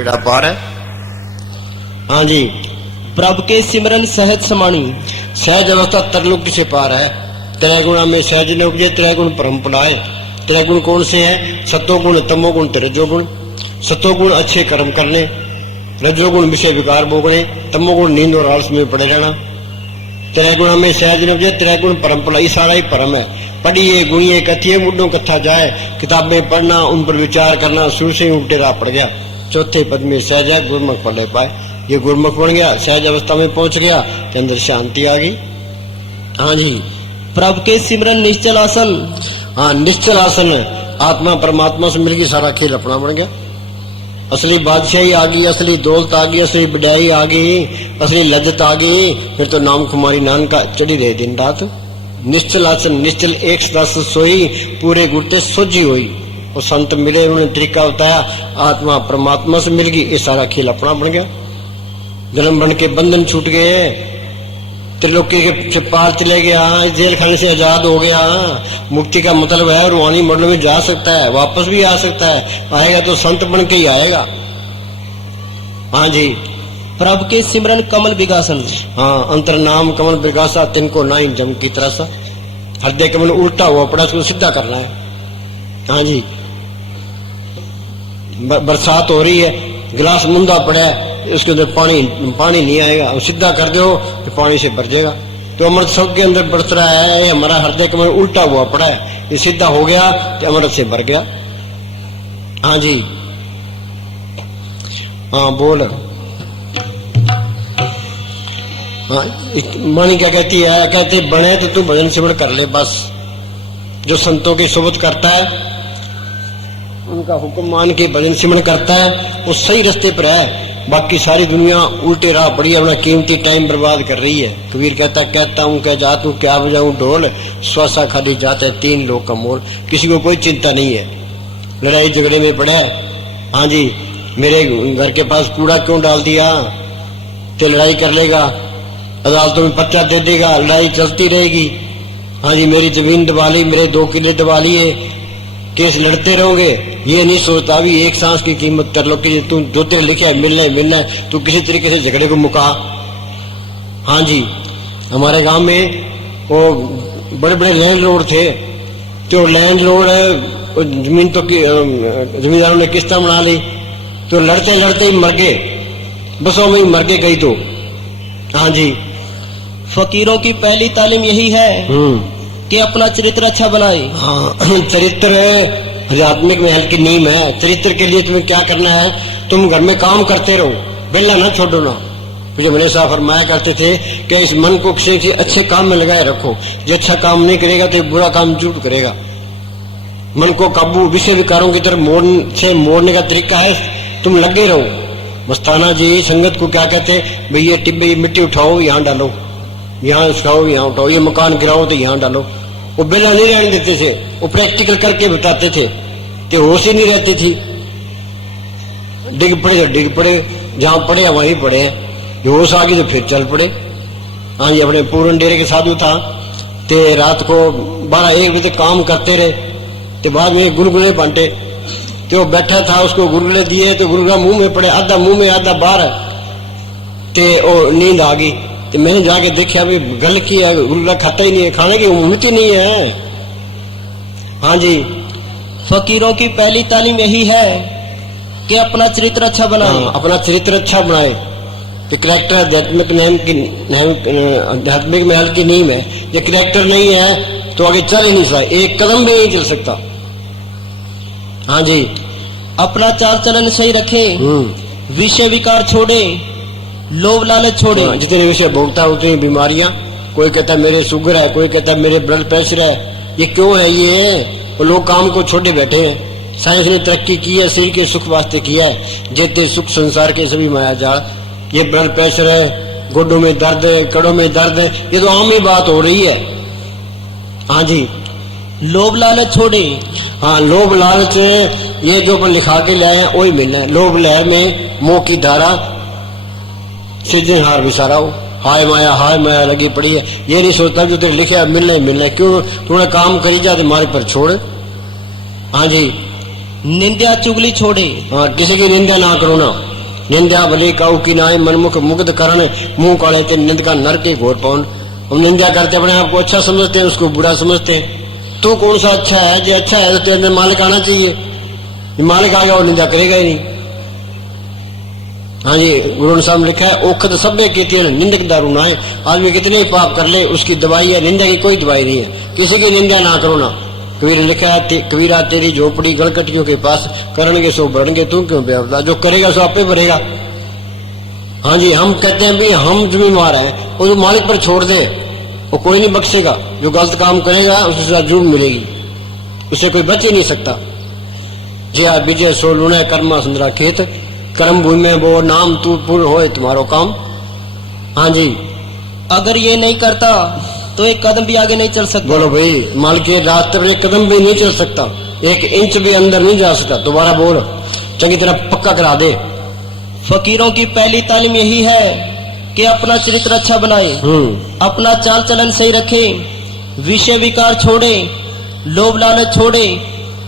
बेड़ा पार है। हाँ जी, प्रभु के सिमरन सहज समानी, सहज अवस्था तरलोक से पार है। त्रय गुणा में सहज न उपजे, त्रय गुण परम पलाए। त्रय गुण कौन से हैं? सत्वगुण, तमोगुण, रजोगुण। सत्वगुण अच्छे कर्म करने, रजोगुण विषय विकार भोगने, तमोगुण नींद और आलस में पड़े रहना। त्रय गुण में सहज न उपजे, त्रय गुण परम पलाए। सारा ही परम है। पढ़िए गुणिए कथिए मुड्ढों कथा जाए, किताबें पढ़ना उन पर विचार करना, शुरू से ही उल्टे राह पड़ गया। चौथे पद में सहज है, गुरमुख पढ़ ले पाए। ये गुरमुख बन गया, सहज अवस्था में पहुंच गया तो अंदर शांति आ गई। हाँ जी, प्रभु के सिमरन निश्चल आसन, हाँ निश्चल आसन, आत्मा परमात्मा से मिलकर सारा खेल अपना बन गया। असली बादशाही आ गई, असली दौलत आ गई, असली बढ़ाई आ गई, असली लज्जत आ गई। फिर तो नाम कुमारी नान का चढ़ी रहे दिन रात। निश्चल आसन, निश्चल एक सदा सोई, पूरे गुटे सोजी हुई। और संत मिले, उन्होंने तरीका बताया, आत्मा परमात्मा से मिल गई, ये सारा खेल अपना बन गया। जन्म बन के बंधन छूट गए, त्रिलोकी के पार चले गया, जेल खाने से आजाद हो गया। मुक्ति का मतलब है रूहानी मंडल में जा सकता है, वापस भी आ सकता है। आएगा तो संत बन के ही आएगा। हाँ जी, प्रभु के सिमरन कमल विगासन, हाँ अंतर नाम कमल विगासा, तिनको ना जम की तरह सा। हृदय कमल उल्टा हुआ पड़ा, उसको सीधा करना है। हाँ जी, बरसात हो रही है, गिलास मुंदा पड़ा है, उसके अंदर पानी नहीं आएगा, सीधा कर दो तो पानी से भर जाएगा। तो अमृत सबके अंदर बरस रहा है, हमारा हृदय कमल उल्टा हुआ पड़ा है, ये सीधा हो गया तो अमृत से भर गया। हाँ जी, हाँ बोल। हाँ, मानी क्या कहती है? कहती बने तो तू भजन सिमरन कर ले बस। जो संतों की सोबत करता है, उनका हुक्म मान के भजन सिमरन करता है, वो सही रास्ते पर है। बाकी सारी दुनिया उल्टे राह पड़ी, अपना कीमती टाइम बर्बाद कर रही है। कबीर कहता हूँ क्या जात हूँ, क्या बजाऊं ढोल, श्वासा खाली जाता है 3 लोग का मोल। किसी को कोई चिंता नहीं है, लड़ाई झगड़े में पड़ा है। हाँ जी, मेरे घर के पास कूड़ा क्यों डाल दिया, तो लड़ाई कर लेगा, अदालतों में पर्चा दे देगा, लड़ाई चलती रहेगी। हाँ जी, मेरी जमीन दबा ली, मेरे 2 किले दबा लिए, केस लड़ते रहोगे। ये नहीं सोचता भी एक सांस की कीमत कर लो कि तू जो तेरे लिखे है मिलना है, तू किसी तरीके से झगड़े को मुका। हाँ जी, हमारे गांव में वो बड़े बड़े लैंड लॉर्ड थे, तो लैंड लॉर्ड जमीन तो जमींदारों ने किस्ता बना ली, तो लड़ते लड़ते ही मर गए, बसों में ही मर के गई। तो हाँ जी, फकीरों की पहली तालीम यही है कि अपना चरित्र अच्छा बनाए। हाँ, चरित्र आध्यात्मिक महल की नींव है। चरित्र के लिए तुम्हें क्या करना है? तुम घर में काम करते रहो, बेला ना छोड़ो ना। मुझे मेरे साहब फरमाया करते थे कि इस मन को किसी अच्छे काम में लगाए रखो। जो अच्छा काम नहीं करेगा तो बुरा काम जरूर करेगा। मन को काबू विषय विकारों की तरफ मोड़ने का तरीका है, तुम लगे रहो। मस्ताना जी संगत को क्या कहते, भाई ये टिब्बे मिट्टी उठाओ यहाँ डालो, यहाँ उठाओ यहाँ उठाओ, ये मकान गिराओ तो यहाँ डालो। वो बेला नहीं रहने देते थे, वो प्रैक्टिकल करके बताते थे, तो होश ही नहीं रहती थी। डिग पड़े तो डिग पड़े, जहां पड़े वहीं पड़े हैं। होश आ गई तो फिर चल पड़े। हाँ ये अपने पूरन डेरे के साधु था, ते रात को 12-1 बजे काम करते रहे, तो बाद में गुलगुले बांटे, तो वो बैठा था, उसको गुलगुले दिए तो गुलगुला मुंह में पड़े, आधा मुंह में आधा बाहर, ते वो नींद आ गई। तो मैंने जाके देखा भी गल की है, गुलगुला खाता ही नहीं है, खाने की उम्मीद ही नहीं है। हाँ जी, फकीरों की पहली तालीम यही है कि अपना चरित्र अच्छा बनाए। हाँ, अपना चरित्र अच्छा बनाए। तो करेक्टर आध्यात्मिक महल की नींव है। ये करेक्टर नहीं है तो आगे चल ही नहीं सकता, एक कदम भी नहीं चल सकता। हाँ जी, अपना चाल चलन सही रखे, विषय विकार छोड़े, लोभ लालच छोड़े। जितने विषय भोगता है उतनी बीमारियां। कोई कहता है मेरे शुगर है, कोई कहता है मेरे ब्लड प्रेशर है। ये क्यों है? ये लोग काम को छोड़े बैठे हैं। साइंस ने तरक्की की है, शरीर के सुख वास्ते किया है, जेते सुख संसार के सभी माया जाल। ये ब्लड प्रेशर है, गोडों में दर्द है, कड़ों में दर्द है, ये तो आम ही बात हो रही है। हाँ जी, लोभ लालच छोड़े। हाँ, लोभ लालच ये जो अपन लिखा के लाए हैं वही मिलना है। लोभ लहर में मोह की धारा, सृजनहार विचारा हो, हाय माया लगी पड़ी है। ये नहीं सोचता जो तेरे लिखे मिलना है। क्यों? तूने काम करी जा तुम्हारे पर छोड़। हाँ जी, निंदा चुगली छोड़े। हाँ, किसी की निंदा ना करो ना। निंदा भली काऊ की नाय मनमुख मुग्ध करण मुंह काले ते निंद का नर के घोर पवन। हम निंदा करते अपने आप को अच्छा समझते हैं, उसको बुरा समझते हैं। तो कौन सा अच्छा है? जो अच्छा है तो तेरे अंदर मालिक आना चाहिए। मालिक आ गया वो निंदा करेगा ही नहीं। हाँ जी, गुरु साहब लिखा है ओखद सभ्य की निंदक दारू ना है। आदमी कितने ही पाप कर ले उसकी दवाई है, निंदा की कोई दवाई नहीं है। किसी की निंदा ना करो ना। कबीर ने लिखा है कबीरा तेरी झोपड़ी गलकटियों के पास करेंगे सो बढ़ेंगे, तू क्यों बेवफा? जो करेगा सो आपे भरेगा। हाँ जी, हम कहते हैं भी हम जिम्मेवार हैं, वो जो मालिक पर छोड़ दे वो कोई नहीं बख्शेगा। जो गलत काम करेगा उसके साथ जरूर मिलेगी, उसे कोई बच ही नहीं सकता। जिया विजय सो लुणे कर्मा सुंदरा खेत कर्म भूमि में वो नाम तू पूर्ण हो तुम्हारो काम। हाँ जी, अगर ये नहीं करता तो एक कदम भी आगे नहीं चल सकता। बोलो भाई, माल के रास्ते पर एक कदम भी नहीं चल सकता, एक इंच भी अंदर नहीं जा सकता। दोबारा बोल, चंगी तरह पक्का करा दे। फकीरों की पहली तालीम यही है कि अपना चरित्र अच्छा बनाए, अपना चाल चलन सही रखे, विषय विकार छोड़े, लोभ लालच छोड़े,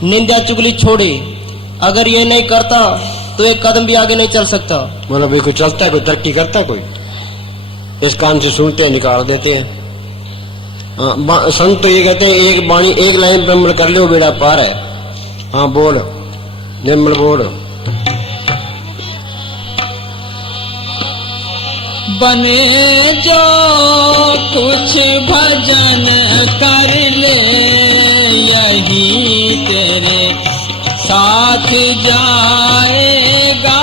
निंदा चुगली छोड़े। अगर ये नहीं करता तो एक कदम भी आगे नहीं चल सकता। मतलब भाई कोई चलता है, कोई तरक्की करता है, कोई इस कान से सुनते हैं निकाल देते हैं। संत तो ये कहते हैं एक बाणी एक लाइन पर अमल कर लो बेड़ा पार है। हाँ बोल निर्मल बोल। बने जो कुछ भजन कर ले यही तेरे साथ जाएगा।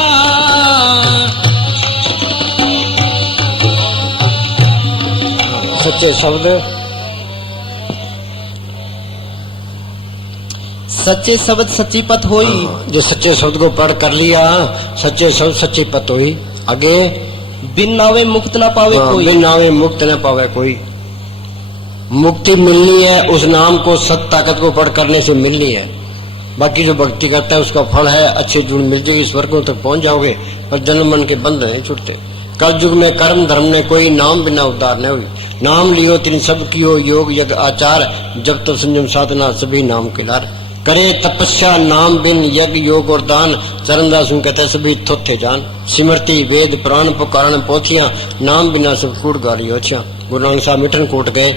सच्चे शब्द, सच्चे शब्द सच्ची पथ होई। जो सच्चे शब्द को पढ़ कर लिया, सच्चे शब्द सच्ची पथ हुई। आगे बिन नावे मुक्त ना पावे कोई। बिन नावे मुक्त न पावे कोई। मुक्ति मिलनी है उस नाम को सत ताकत को पढ़ करने से मिलनी है। बाकी जो भक्ति करता है उसका फल है अच्छी जुड़ मिल जाएगी, स्वर्गों तक पहुंच जाओगे, पर जन्म मन के बंध नहीं छूटते। कल युग में कर्म धर्म ने कोई नाम बिना उद्धार न हुई। नाम लियो तीन सब कियो योग यज्ञ आचार, जब तक संयम साधना सभी नाम के लार। करे तपस्या नाम बिन यज्ञ योग और दान, चरणदास कहते सभी थोथे जान। सिमरती वेद पुराण पुकारण पोथियां, नाम बिना सब कूड़ गाली ओछिया। गुरु नानक साहब मिठन कोट गए,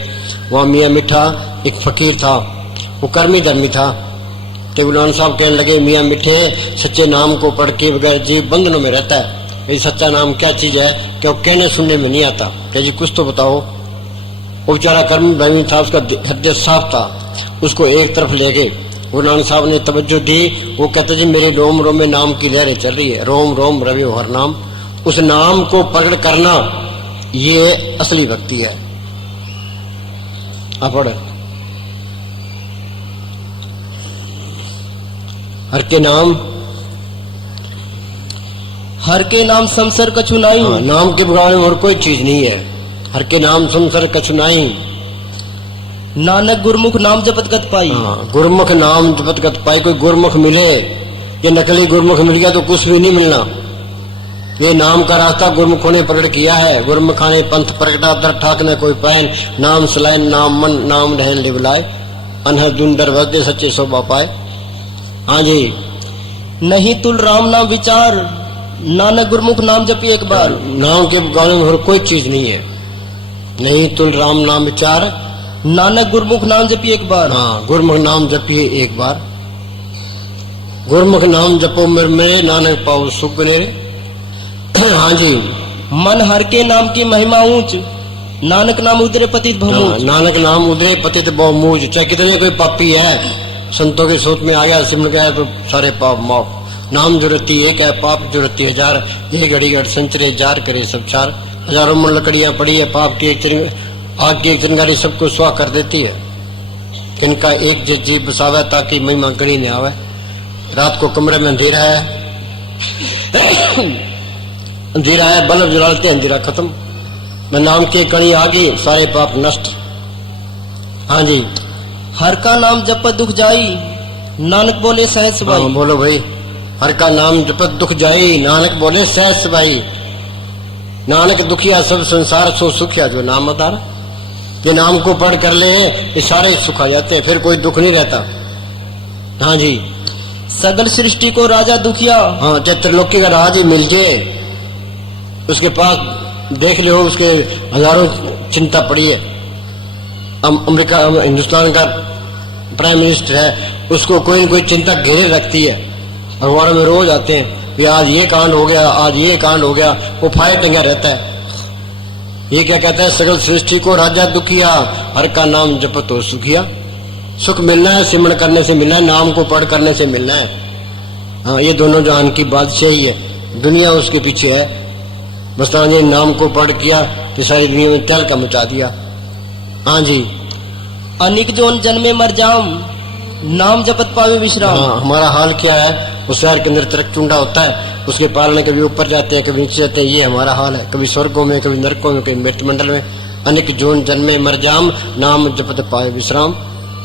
वहां मियाँ मिठा एक फकीर था, वो कर्मी धर्मी था। तो गुरु नानक साहब कहने लगे मियाँ मिठे सच्चे नाम को पढ़ के बगैर जीव बंधनों में रहता है। ये सच्चा नाम क्या चीज है कि वो कहने सुनने में नहीं आता। क्या जी कुछ तो बताओ। वो बेचारा कर्मी धर्मी था, उसका हृदय साफ था, उसको एक तरफ ले गए। गुरु नानक साहब ने तवज्जो दी। वो कहते जी मेरे रोम रोम में नाम की लहरें चल रही है, रोम रोम रवि हर नाम। उस नाम को प्रकट करना ये असली भक्ति है। अपड़ हर के नाम, हर के नाम संसर कछु नाई। नाम के बगैर और कोई चीज नहीं है। हर के नाम संसर कछु नाई, नानक गुरमुख नाम जपत गत पाई। गुरमुख नाम जपत गत पाई। कोई गुरमुख मिले, ये नकली गुरमुख मिल गया तो कुछ भी नहीं मिलना। ये नाम का रास्ता गुरमुखों ने प्रकट किया है। गुरमुखा ने पंथ प्रकटा दर ठाक न कोई पैन, नाम सलाइन नाम मन नाम रहन लिबलाए, अनहर दुंदर वजदे सच्चे शोभा पाए। हाँ जी, नहीं तुल राम नाम विचार, नानक गुरमुख नाम जपी एक बार। नाम के गाने में और कोई चीज नहीं है। नहीं तुल राम नाम विचार, नानक गुरमुख नाम जपिए एक बार। हाँ, गुरमुख नाम जपिए एक बार। गुरमुख नाम जपो मेरे में नानक पाओ सुख बनेरे। हाँ जी, मन हर के नाम की महिमा ऊंच, नानक नाम उदरे पतित बहुमूच। नानक नाम उदरे पतित बहुमूच। चाहे कितने कोई पापी है, संतों के सोच में आ गया, सिमट गया तो सारे पाप माफ। नाम जरूरती एक है, पाप जरूरती हजार। ये घड़ी घट संचरे जार करे सब चार। हजारों मन लकड़ियां पड़ी है, पाप की एक आग की एक चिंगारी सबको स्वाह कर देती है। किनका एक जीव बसावे ताकि महिमा गणी न आवे। रात को कमरे में अंधेरा है, अंधेरा है, बल्ब जलाते अंधेरा खत्म। मैं नाम की कणी आ गई, सारे पाप नष्ट। हाँ जी, हर का नाम जपत दुख जाई, नानक बोले सहज सबाई। बोलो भाई, हर का नाम जपत दुख जाई, नानक बोले सहज सबाई। नानक दुखिया सब संसार सो सुखिया जो नाम अतार। ये नाम को पढ़ कर ले ये सारे सुख आ जाते हैं, फिर कोई दुख नहीं रहता। हाँ जी, सगल सृष्टि को राजा दुखिया। हाँ, चाहे त्रिलोकी का राज ही मिल जाए, उसके पास देख लो उसके हजारों चिंता पड़ी है। अमेरिका हिंदुस्तान का प्राइम मिनिस्टर है, उसको कोई न कोई चिंता घेरे रखती है। अखबारों में रोज आते हैं कि आज ये कांड हो गया, आज ये कांड हो गया, वो फायर टंगा रहता है। ये क्या कहता है, सगल सृष्टि को राजा दुखिया, हर का नाम जपत हो सुखिया। सुख मिलना है सिमरण करने से मिलना है, नाम को पढ़ करने से मिलना है। हाँ, ये दोनों जहान की बादशाही है, दुनिया उसके पीछे है। बस जी नाम को पढ़ किया तो सारी दुनिया में तहलका मचा दिया। हाँ जी, अनिक जोन जन्मे मर जाम, नाम जपत पावे विश्राम। हाँ, हमारा हाल क्या है, उस शहर के अंदर तरक चुंडा होता है, उसके पालने कभी ऊपर जाते हैं कभी नीचे जाते हैं। ये हमारा हाल है, कभी स्वर्गों में, कभी नरकों में, कभी मृत्यु मंडल में। अनिक जोन जन्मे मर जाम, नाम जपत पावे विश्राम।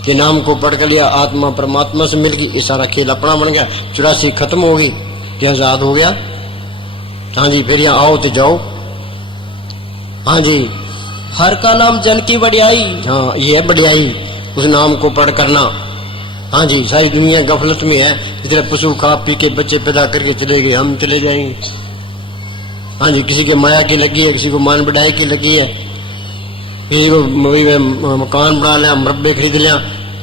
ये नाम को पढ़ कर लिया, आत्मा परमात्मा से मिल गई, ये सारा खेल अपना बन गया। 84 खत्म होगी, ये आजाद हो गया। हाँ जी, फिर यहाँ आओ तो जाओ। हाँ जी, हर का नाम जन की बढ़ियाई। हाँ, ये है बढ़ियाई, उस नाम को पढ़ करना। हाँ जी, सारी दुनिया गफलत में है, इतने पशु खा पी के बच्चे पैदा करके चले गए, हम चले जाएंगे। हाँ जी, किसी के माया की लगी है, किसी को मान बढ़ाई की लगी है, किसी को मकान बना लिया, मरब्बे खरीद लिया,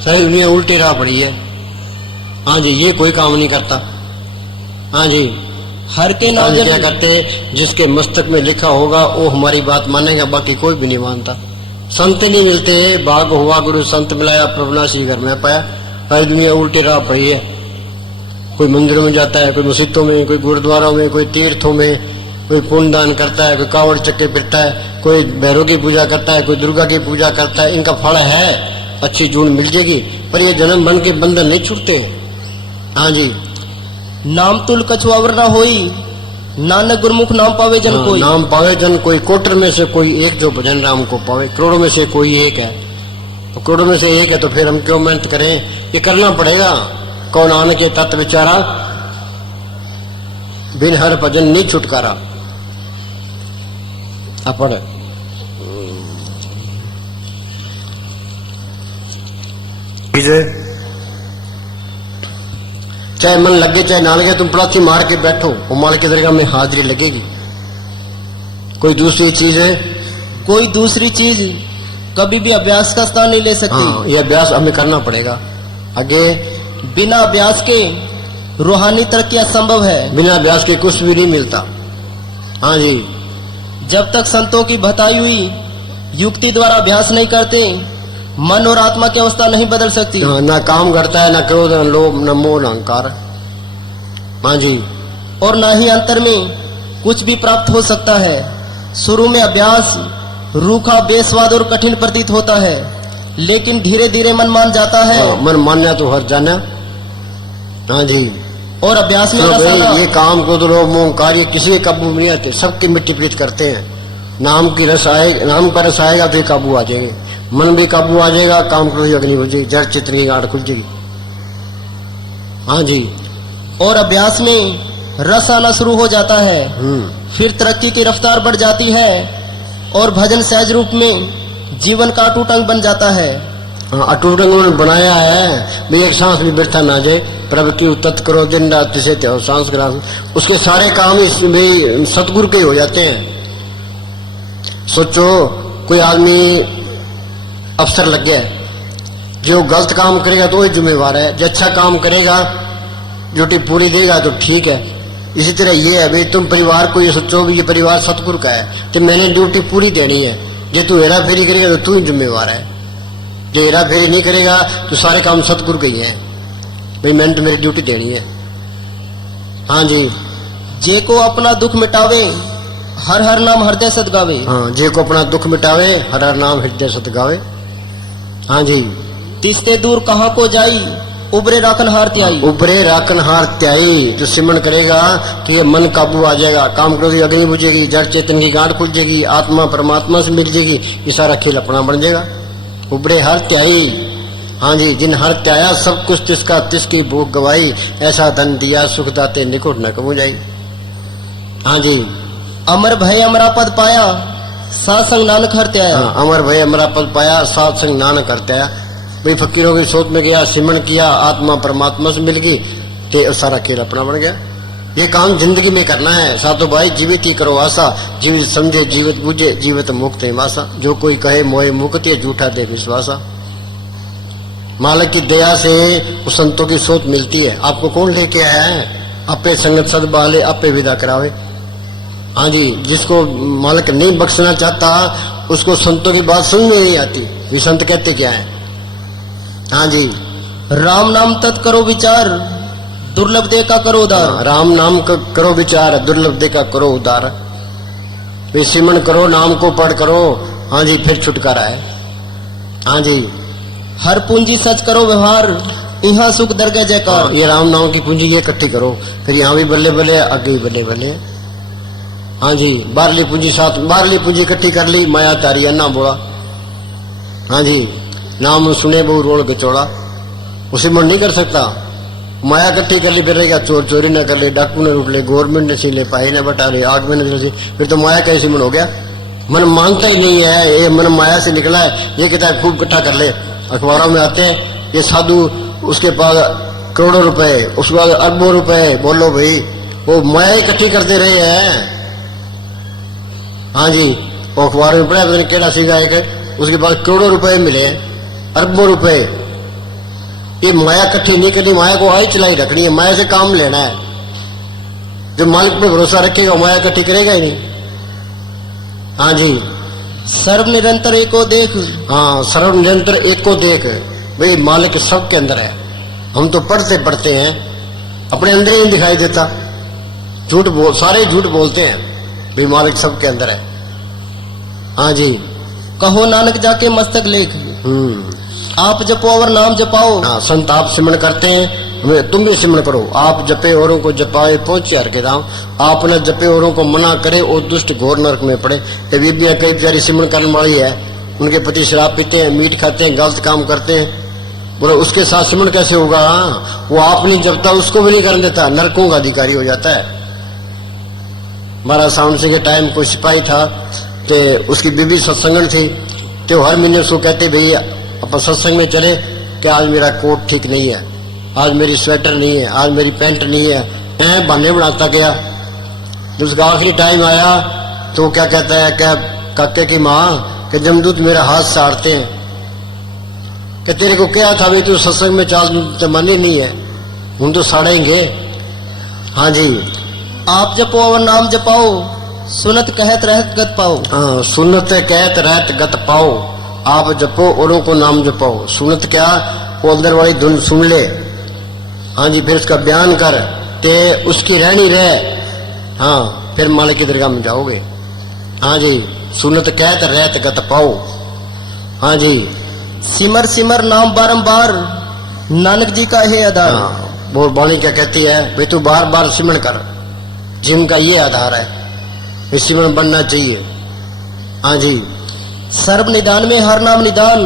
सारी दुनिया उल्टी राह पड़ी है। हाँ जी, ये कोई काम नहीं करता। हाँ जी, हर के नाम क्या करते, जिसके मस्तक में लिखा होगा वो हमारी बात मानेगा, बाकी कोई भी नहीं मानता। संत नहीं मिलते, भाग हुआ गुरु संत मिलाया, प्रभुनाशी घर में पाया। सारी दुनिया उल्टी राह पड़ी है, कोई मंदिरों में जाता है, कोई मस्जिदों में, कोई गुरुद्वारों में, कोई तीर्थों में, कोई पुण्य दान करता है, कोई कावड़ चक्के फिरता है, कोई भैरव की पूजा करता है, कोई दुर्गा की पूजा करता है। इनका फल है, अच्छी जून मिल जाएगी, पर ये जन्म बन के बंधन नहीं छूटते हैं। हाँ जी, नाम तुल कछुआवर न होई, नानक गुरमुख नाम पावे जन कोई। नाम पावे जन कोई, कोटर में से कोई एक जो भजन राम को पावे, करोड़ों में से कोई एक है। तो करोड़ों में से एक है तो फिर हम क्यों मेहनत करें, ये करना पड़ेगा। कौन आन के तत्व विचारा, बिन हर भजन नहीं छुटकारा। अपड़ चाहे मन लगे चाहे ना लगे, तुम पड़ासी मार के बैठो, वो माल की दरगाह में हाजिरी लगेगी। कोई दूसरी चीज है, कोई दूसरी चीज कभी भी अभ्यास का स्थान नहीं ले सकती। हाँ, ये अभ्यास हमें करना पड़ेगा। आगे बिना अभ्यास के रूहानी तरक्की असंभव है, बिना अभ्यास के कुछ भी नहीं मिलता। हाँ जी, जब तक संतों की बताई हुई युक्ति द्वारा अभ्यास नहीं करते, मन और आत्मा की अवस्था नहीं बदल सकती। हाँ, ना काम करता है, ना क्रोध, न लोभ, न मोह, न अहंकार। हाँ जी, और ना ही अंतर में कुछ भी प्राप्त हो सकता है। शुरू में अभ्यास रूखा, बेस्वाद और कठिन प्रतीत होता है, लेकिन धीरे धीरे मन मान जाता है। हाँ, मन मानना तो हर जाना। हाँ जी, और अभ्यास में तो रस आना। ये काम को तो लोग मोह कार्य किसी के काबू में नहीं आते, सबकी मिट्टी पीट करते हैं। नाम की रस आएगा, नाम का रस आएगा तो ये काबू आ जाएंगे, मन भी काबू आ जाएगा, काम करो अग्नि हो जाएगी, जड़ चित्र की गाढ़ खुल जाएगी। हाँ जी, और अभ्यास में रस आना शुरू हो जाता है, फिर तरक्की की रफ्तार बढ़ जाती है और भजन सहज रूप में जीवन का अटूट अंग बन जाता है। हाँ, अटूट अंग उन्होंने बनाया है भी, एक सांस भी व्यर्थ ना जाए। प्रभु की तत् करो दिन रात तिसे त्यो सांस करा, उसके सारे काम इसमें सतगुरु के हो जाते हैं। सोचो कोई आदमी अफसर लग गया, जो गलत काम करेगा तो वही जिम्मेवार है, जो अच्छा काम करेगा ड्यूटी पूरी देगा तो ठीक है। इसी तरह ये है भाई, तुम परिवार को ये सोचो भी ये परिवार सतगुरु का है, तो मैंने ड्यूटी पूरी देनी है। जो तू हेरा फेरी करेगा तो तू ही जिम्मेवार है, जो हेरा फेरी नहीं करेगा तो सारे काम सतगुरु के ही है। भाई मैंने तो मेरी ड्यूटी देनी है। हाँ जी, जे को अपना दुख मिटावे, हर हर नाम हृदय सत गावे। हाँ, जे को अपना दुख मिटावे, हर हर नाम हृदय सत गावे। हाँ जी, तिस्ते दूर कहाँ को जाई, उबरे राखन हार त्याई। उबरे राखन हार त्याई, जो सिमरन करेगा तो ये मन काबू आ जाएगा, काम करोगे अग्नि बुझेगी, जड़ चेतन की गांठ खुल जाएगी, आत्मा परमात्मा से मिल जाएगी, ये सारा खेल अपना बन जाएगा। उबरे हर त्याई। हाँ जी, जिन हर त्याया सब कुछ तिसका तिसकी भूख गवाई, ऐसा धन दिया सुख दाते निकुट न कबू जाई। हाँ जी, अमर भय अमरा पद पाया, सात संग नानक हर त्याया। हाँ, अमर भय अमरा पद पाया, सात संग नानक हर त्याया। भाई फकीरों की सोच में गया, सिमरन किया, आत्मा परमात्मा से मिल गई, ते सारा खेल अपना बन गया। ये काम जिंदगी में करना है साधो भाई। जीवित ही करो आशा, जीवित समझे जीवित बुझे, जीवित मुक्त है वासा। जो कोई कहे मोहे मुक्ति है, झूठा दे विश्वासा। मालिक की दया से उस संतों की सोच मिलती है। आपको कौन लेके आया है? आपे संगत सदबाले आपे विदा करावे। हाँ जी, जिसको मालिक नहीं बख्शना चाहता उसको संतों की बात समझ में नहीं आती। ये संत कहते क्या है? हाँ जी, राम नाम तत् करो विचार, दुर्लभ दे का करो उदार। राम नाम करो विचार, दुर्लभ दे का करो उदार। वे सिमरन करो, नाम को पढ़ करो। हाँ जी, फिर छुटकारा है। हाँ जी, हर पूंजी सच करो व्यवहार, यहाँ सुख दरगह जयकार। ये राम नाम की पूंजी ये इकट्ठी करो, फिर यहाँ भी बल्ले बल्ले, आगे भी बल्ले बल्ले। हाँ जी, बारली पूंजी साथ, बारली पूंजी इकट्ठी कर ली, माया तारी अन्ना बोला। हाँ जी, नाम सुने बहु रोल गचौड़ा, उसे मन नहीं कर सकता। माया इकट्ठी कर ली, फिर रहेगा चोर चोरी न कर ले, डाकू न लूट ले, गवर्नमेंट ने छीन ले, पाई न बटा ले, आग में न, फिर तो माया कैसे मन हो गया? मन मानता ही नहीं है, ये मन माया से निकला है। ये कहता है खूब इकट्ठा कर ले। अखबारों में आते हैं ये साधु, उसके पास करोड़ों रुपए, उसके बाद अरबों रुपए। बोलो भाई, वो माया इकट्ठी करते रहे हैं। हाँ जी, वो अखबार में पढ़ा, पता नहीं केड़ा सीधा एक, उसके पास करोड़ों रुपए मिले, अरबों रुपए। ये माया इकट्ठी नहीं करनी, माया को आई चलाई रखनी है, माया से काम लेना है। जो मालिक पे भरोसा रखेगा माया इकट्ठी करेगा ही नहीं। हाँ जी, सर्व निरंतर एको देख। हाँ, सर्व निरंतर एक को देख। भाई मालिक सबके अंदर है। हम तो पढ़ते पढ़ते हैं, अपने अंदर ही नहीं दिखाई देता। झूठ बोल, सारे झूठ बोलते हैं। भाई मालिक सबके अंदर है। हाँ जी, कहो नानक जाके मस्तक लेख, आप जपो और नाम जपाओ। हाँ, संत आप सिमरन करते हैं, तुम भी सिमरन करो। आप जपे औरों को जपाए, पहुंचे हर के धाम। आप न जपे औरों को मना करे, और दुष्ट घोर नरक में पड़े। ये बीबियां कई बेचारी सिमरन करने वाली है, उनके पति शराब पीते हैं, मीट खाते हैं, गलत काम करते हैं। बोलो उसके साथ सिमरन कैसे होगा? वो आप नहीं जपता, उसको भी नहीं करने देता, नरकों का अधिकारी हो जाता है। महाराज सावन सिंह के टाइम कोई सिपाही था, तो उसकी बीबी सत्संगन थी, तो हर महीने उसको कहते भैया अपन सत्संग में चले, कि आज मेरा कोट ठीक नहीं है, आज मेरी स्वेटर नहीं है, आज मेरी पैंट नहीं है, बहाने बनाता गया। जब उसका आखिरी टाइम आया तो क्या कहता है, क्या काके की माँ कि जमदूत मेरा हाथ साड़ते हैं, कि तेरे को क्या था भाई, तू सत्संग में चाल जमाने नहीं है, हम तो साड़ेंगे। हाँ जी, आप जपो और नाम जपाओ, सुनत कहत रहत गत पाओ। हाँ, सुनत कहत रहत गत पाओ। आप जपो औरों को नाम जपाओ। सुनत क्या, वो अंदर वाली धुन सुन ले। हाँ जी, फिर उसका बयान कर, ते उसकी रहनी रहे। हाँ, फिर मालिक की दरगाह में जाओगे। हाँ जी, सुनत कहत रहत गत पाओ। हाँ जी, सिमर सिमर नाम बारंबार, नानक जी का है आधार। हाँ, वो वाणी क्या कहती है, भाई तू बार बार सिमरन कर, जिनका ये आधार है, सिमरन बनना चाहिए। हाँ जी, सर्व निदान में हर नाम निदान,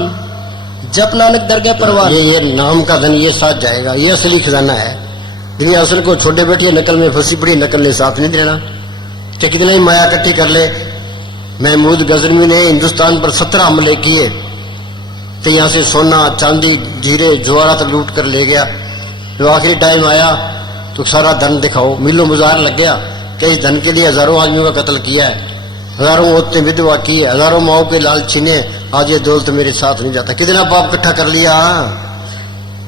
जप नानक दरगाह परवान। ये नाम का धन ये साथ जाएगा, ये असली खजाना है। लेकिन असल को छोटे बैठिए, नकल में फंसी पड़ी, नकल ने साथ नहीं देना। तो कितना ही माया इकट्ठी कर ले। महमूद गजनवी ने हिंदुस्तान पर 17 हमले किए, तो यहाँ से सोना चांदी हीरे जवाहरात लूट कर ले गया। जो आखिरी टाइम आया तो सारा धन दिखाओ, मिलों बाजार लग गया कि इस धन के लिए हजारों आदमियों का कत्ल किया है, हजारों औरतें विधवा की है, हजारों माओ के लाल छीने, आज ये दौलत मेरे साथ नहीं जाता। कितना पाप इकट्ठा कर लिया,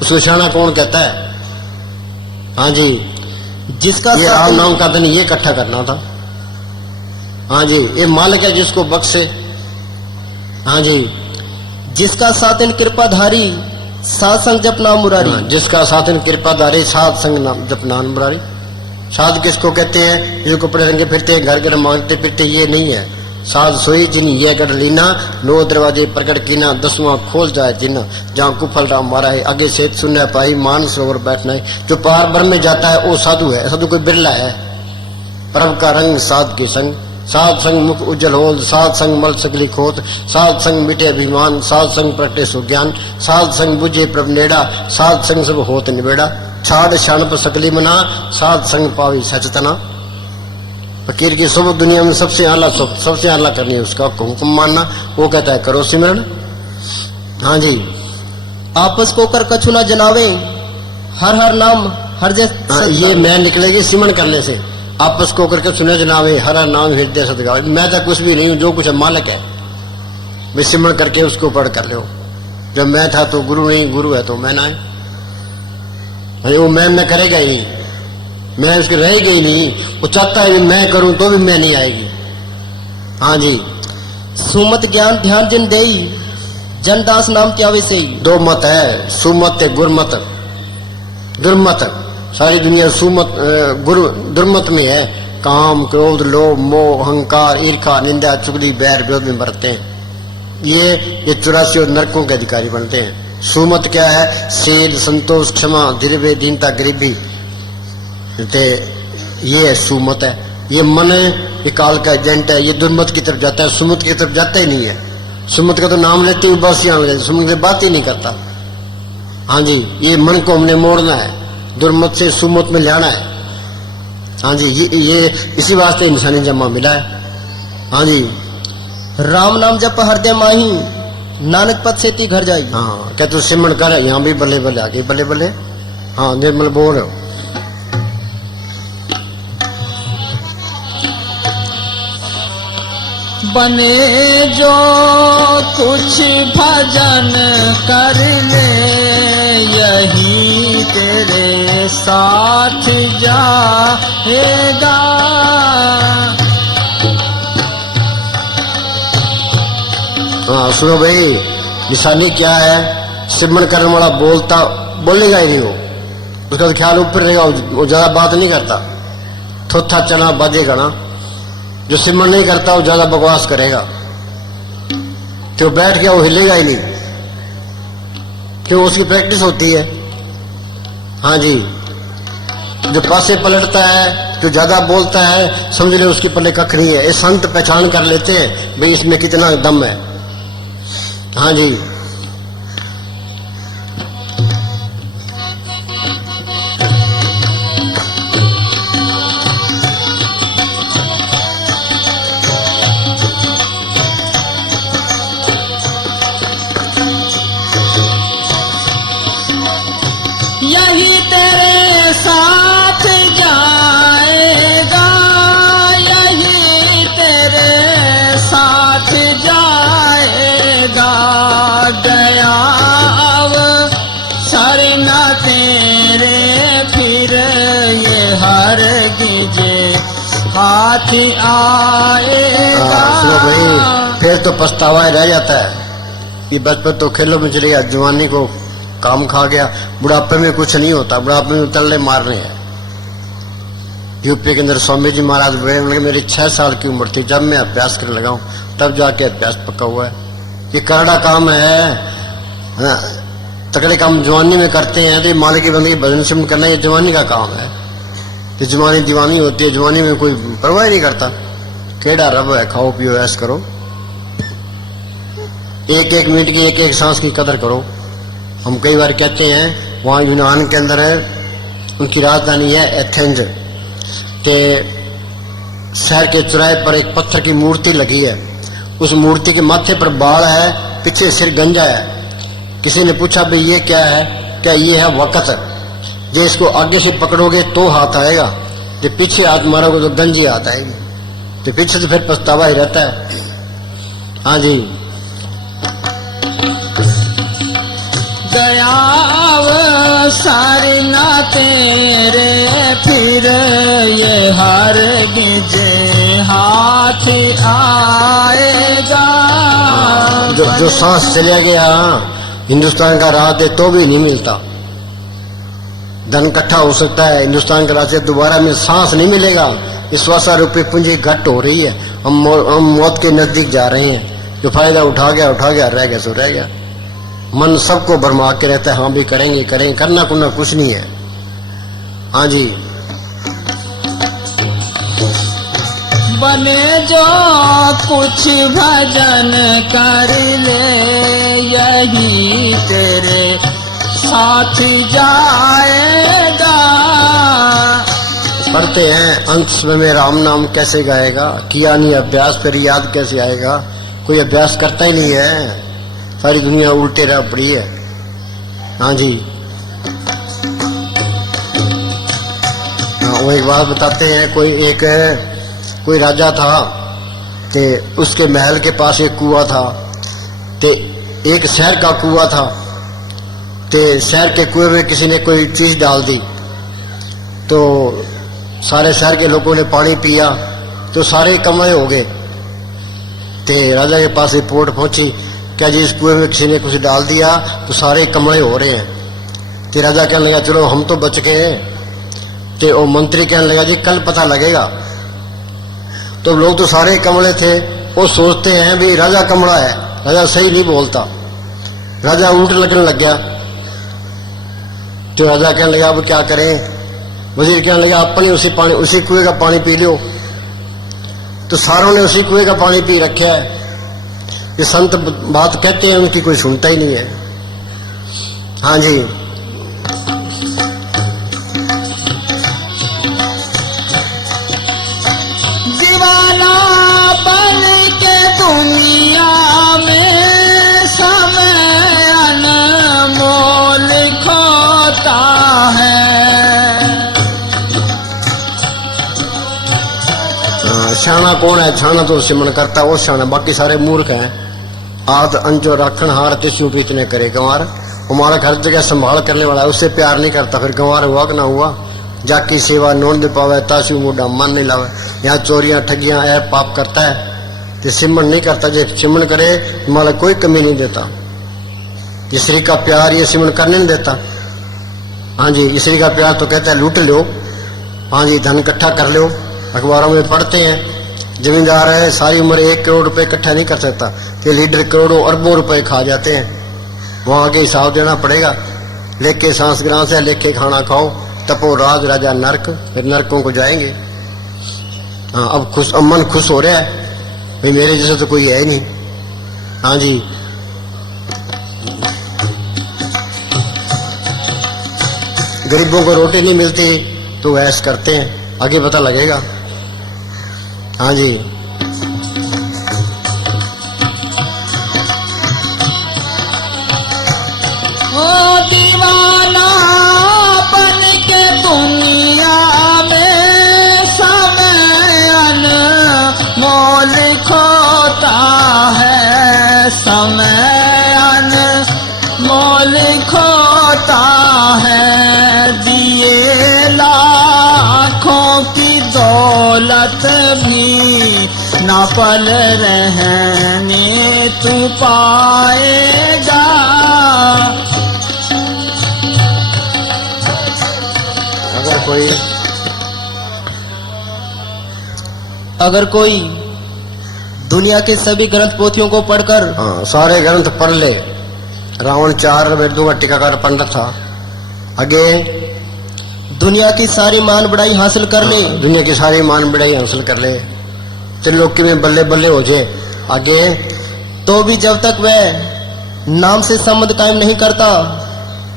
उसको शाना कौन कहता है? हाँ जी, जिसका ये राम नाम का धन ये इकट्ठा करना था। हाँ जी, ये मालिक है जिसको बख्शे। हाँ जी, जिसका सातिन कृपाधारी, सात संग जप नाम मुरारी। हाँ, जिसका सातिन कृपाधारी, सात संग नाम जप नाम मुरारी। साध किसको कहते हैं? जो कपड़े रंगे फिरते हैं, घर घर मांगते फिरते, ये नहीं है। साध सोई जिन ये गढ़ लीना, 9 दरवाजे प्रकट कीना, 10वां खोल जाए जिन, जहाँ कुफल राम मारा है, आगे से सुनना पाई, मान सरोवर बैठना है। जो पार बर में जाता है वो साधु है, साधु कोई बिरला है। परब का रंग साध के संग, साध संग मुख उज्जवल होल, साध संग मल सकली खोत, साध संग मिटे अभिमान, साध संग प्रगटे सुज्ञान, साध संग बुझे प्रभ नेड़ा, साध संग सब होत निबेड़ा, छाड़ शान पर सकली मना, साध संग पावी सचतना। फकीर की सब दुनिया में सबसे आला, सबसे आला करनी है, उसका हुक्म मानना। वो कहता है करो सिमरन। हाँ जी, आपस को कर कछु न जनावे, हर हर नाम हृदय हाँ, ये मैं निकलेगी सिमरन करने से। आपस को करके सुने जनाब हरा नाम हृदय सदगावे। मैं तो कुछ भी नहीं हूँ, जो कुछ है मालिक है। मैं सिमरन करके उसको पढ़ कर लो। जब मैं था तो गुरु नहीं, गुरु है तो मैं ना है। अरे वो मैं करेगा ही नहीं, मैं उसके रहेगा ही नहीं। वो चाहता है मैं करूं तो भी मैं नहीं आएगी। हाँ जी। सुमत ज्ञान ध्यान जिन देई जनदास नाम क्या वैसे ही। दो मत है, सुमत गुरमत दुर्मत। सारी दुनिया सुमत गुरु दुर्मत में है। काम क्रोध लोभ मोह अहंकार ईर्खा निंदा चुगली बैर विरोध में बरतते हैं। ये 84 नरकों के अधिकारी बनते हैं। सुमत क्या है? सेल संतोष क्षमा धीरवे दीनता गरीबी। ये है सुमत है। ये मन ये काल का एजेंट है। ये दुर्मत की तरफ जाता है, सुमत की तरफ जाता ही नहीं है। सुमत का तो नाम लेते हुए बस यहाँ लगे, सुमत से बात ही नहीं करता। हाँ जी, ये मन को हमने मोड़ना है, दुर्मत से सुमत में लाना है। हाँ जी, ये इसी वास्ते इंसानी जमा मिला है। हाँ जी। राम नाम जप हृदय माही नानक पद से ती घर जाई। हाँ, क्या तू सिमरन कर, यहाँ भी बल्ले बल्ले आगे बल्ले बल्ले। हाँ, निर्मल बोल रहे हो। बने जो कुछ भजन कर ले, यही तेरे साथ जाएगा। हाँ सुनो भाई, निशानी क्या है? सिमरन करने वाला बोलेगा ही नहीं। वो उसका तो ख्याल ऊपर रहेगा, वो ज्यादा बात नहीं करता। थोथा चना बाजेगा ना। जो सिमरन नहीं करता वो ज्यादा बकवास करेगा, तो बैठ गया वो हिलेगा ही नहीं, क्यों? उसकी प्रैक्टिस होती है। हाँ जी। जो पासे पलटता है, जो ज्यादा बोलता है, समझ ले उसकी पल्ले कख नहीं है। ये संत पहचान कर लेते हैं भाई इसमें कितना दम है। हाँ जी। यही तेरे साथ जाएगा, यही तेरे साथ जाएगा। गया अब सरना तेरे फिर ये हरगिज हाथ आएगा। सुनो भाई, फिर तो पछतावा रह जाता है। ये बचपन तो खेलों में चले गया, जवानी को काम खा गया। बुढ़ापे में कुछ नहीं होता, बुढ़ापे में तल्ले मारने हैं। यूपी के अंदर स्वामी जी महाराज बड़े, मेरी 6 साल की उम्र थी जब मैं अभ्यास करने लगा हूँ, तब जाके अभ्यास पक्का हुआ है। ये करड़ा काम है। तगड़े काम जवानी में करते हैं, तो ये मालिक की बंदगी भजन सिमरन करना ये जवानी का काम है। तो जवानी दीवानी होती है, जवानी में कोई परवाह नहीं करता। केड़ा रब है, खाओ पियो ऐश करो। एक एक मिनट की एक एक सांस की कदर करो। हम कई बार कहते हैं, वहां यूनान के अंदर है, उनकी राजधानी है एथेंस। ते शहर के चौराहे पर एक पत्थर की मूर्ति लगी है। उस मूर्ति के माथे पर बाल है, पीछे सिर गंजा है। किसी ने पूछा भाई ये क्या है? क्या ये है वक़्त? जे इसको आगे से पकड़ोगे तो हाथ आएगा, जो पीछे हाथ मारोगे तो गंजी हाथ आएगी। तो पीछे से फिर पछतावा ही रहता है। हाँ जी। गया सरना तेरे फिर ये हरगिज हाथ आएगा। जो सांस चला गया हिंदुस्तान का राह दे तो भी नहीं मिलता। धन इकट्ठा हो सकता है, हिंदुस्तान का राह से दोबारा में सांस नहीं मिलेगा। इस श्वासा रूपी पूंजी घट हो रही है। हम मौत के नजदीक जा रहे हैं। जो फायदा उठा गया, रह गया सो रह गया। मन सबको भरमा के रहता है, हाँ भी करेंगे, करना कुना कुछ नहीं है। हाँ जी। बने जो कुछ भजन कर ले, यही तेरे साथ जाएगा। पढ़ते हैं अंत में राम नाम कैसे गाएगा, किया नहीं अभ्यास फिर याद कैसे आएगा। कोई अभ्यास करता ही नहीं है, सारी दुनिया उल्टे रह पड़ी है। हाँ जी। वो एक बात बताते हैं, कोई राजा था, ते उसके महल के पास एक कुआं था, ते एक शहर का कुआं था, ते शहर के कुएं में किसी ने कोई चीज डाल दी, तो सारे शहर के लोगों ने पानी पिया तो सारे कमरे हो गए। ते राजा के पास रिपोर्ट पहुंची, क्या जी इस कुएं में किसी ने कुछ डाल दिया तो सारे कमरे हो रहे हैं। ते राजा कहने लगा चलो हम तो बच गए। ते वो मंत्री कहने लगा जी कल पता लगेगा। तो लोग तो सारे कमरे थे, वो सोचते हैं भी राजा कमरा है, राजा सही नहीं बोलता, राजा उल्ट लगने लग गया। तो राजा कहने लगा अब क्या करें। वजीर कहने लगा अपनी उसी कुएं का पानी पी लो। तो सारों ने उसी कुएं का पानी पी रखा है। ये संत बात कहते हैं उनकी कोई सुनता ही नहीं है। हाँ जी, दीवाना बन के दुनिया में समय अनमोल खोता है। शाना कौन है? शाना तो सिमरन करता वो शाना, बाकी सारे मूर्ख हैं। आद अंजो राखण हार तिसु इतने करे गंवार। हमारा हर जगह संभाल करने वाला है, उससे प्यार नहीं करता, फिर गंवार हुआ कि ना हुआ। जाकी सेवा नोन दे पावे तासु मोटा मन नहीं लावे। यहाँ चोरियां ठगियां ऐ पाप करता है तो सिमरन नहीं करता। जो सिमरन करे माला कोई कमी नहीं देता। ये श्री का प्यार ये सिमरन करने नहीं देता। हाँ जी, श्री का प्यार तो कहता है लूट लो। हाँ जी, धन इकट्ठा कर लो। अखबारों में पढ़ते हैं जमींदार है सारी उम्र 1 करोड़ रुपए इकट्ठा नहीं कर सकता, तो लीडर करोड़ों अरबों रुपए खा जाते हैं। वहां आगे हिसाब देना पड़ेगा। लेके सांस ग्रां से लेके खाना खाओ, तपो राज राजा नरक, फिर नरकों को जाएंगे। हाँ, अब मन खुश हो रहा है भाई मेरे जैसे तो कोई है ही नहीं। हाँ जी, गरीबों को रोटी नहीं मिलती तो ऐश करते हैं, आगे पता लगेगा। हाँ जी, ओ दीवाना बन के दुनिया में समय अनमोल खोता है। समय अनमोल खोता है। दिए लाखों की दौलत भी ना पल रहने तू पाएगा। अगर कोई दुनिया के सभी ग्रंथ पोथियों को पढ़कर सारे ग्रंथ पढ़ ले। रावण 4 वेदों का टीकाकार पंडित था। आगे दुनिया की सारी मान बढ़ाई हासिल कर ले। दुनिया की सारी मान बढ़ाई हासिल कर ले, त्रिलोकी में बल्ले बल्ले हो जाए। आगे तो भी जब तक वह नाम से संबंध कायम नहीं करता,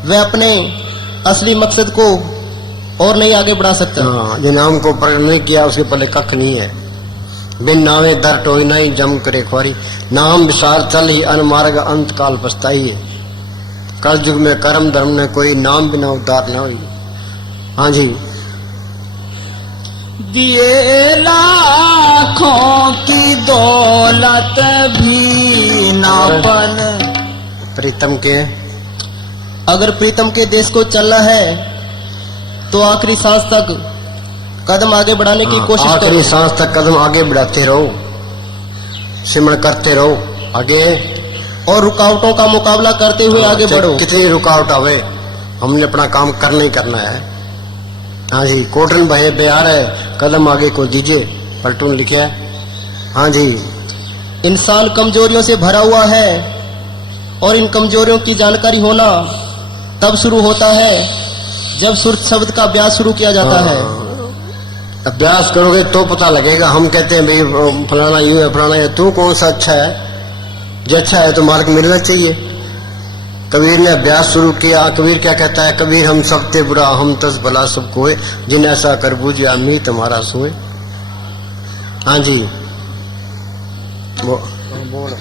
वह अपने असली मकसद को और नहीं आगे बढ़ा सकता। जो नाम को प्रकट नहीं किया उसके पहले कख नहीं है। बिन नावे दर टोई नहीं जम करे ख्वारी। नाम विसार चल ही अनमार्ग अंत काल पछताई है। कल युग में कर्म धर्म ने कोई नाम बिना उद्धार न हुई। हाँ जी, दिए लाखों की दौलत भी ना पल। प्रीतम के अगर प्रीतम के देश को चलना है तो आखिरी सांस तक कदम आगे बढ़ाने की कोशिश करो। आखिरी सांस तक कदम आगे बढ़ाते रहो, सिमरन करते रहो आगे, और रुकावटों का मुकाबला करते हुए आगे बढ़ो। कितनी रुकावट आवे, हमने अपना काम करना ही करना है। हाँ जी, कोटन बहे बिहार है, कदम आगे को दीजिए, पलटून लिखे है। हाँ जी, इंसान कमजोरियों से भरा हुआ है और इन कमजोरियों की जानकारी होना तब शुरू होता है जब सुर शब्द का अभ्यास शुरू किया जाता है। अभ्यास करोगे तो पता लगेगा। हम कहते हैं भाई फलाना यूं है फलाना है, तू कौन सा अच्छा है? जो अच्छा है तो मार्ग मिलना चाहिए। कबीर ने अभ्यास शुरू किया। कबीर क्या कहता है? कबीर हम सबते बुरा हम तस भला सब कोय, जिन ऐसा कर बूझिया मी तुम्हारा सोए। हाँ जी, बोल।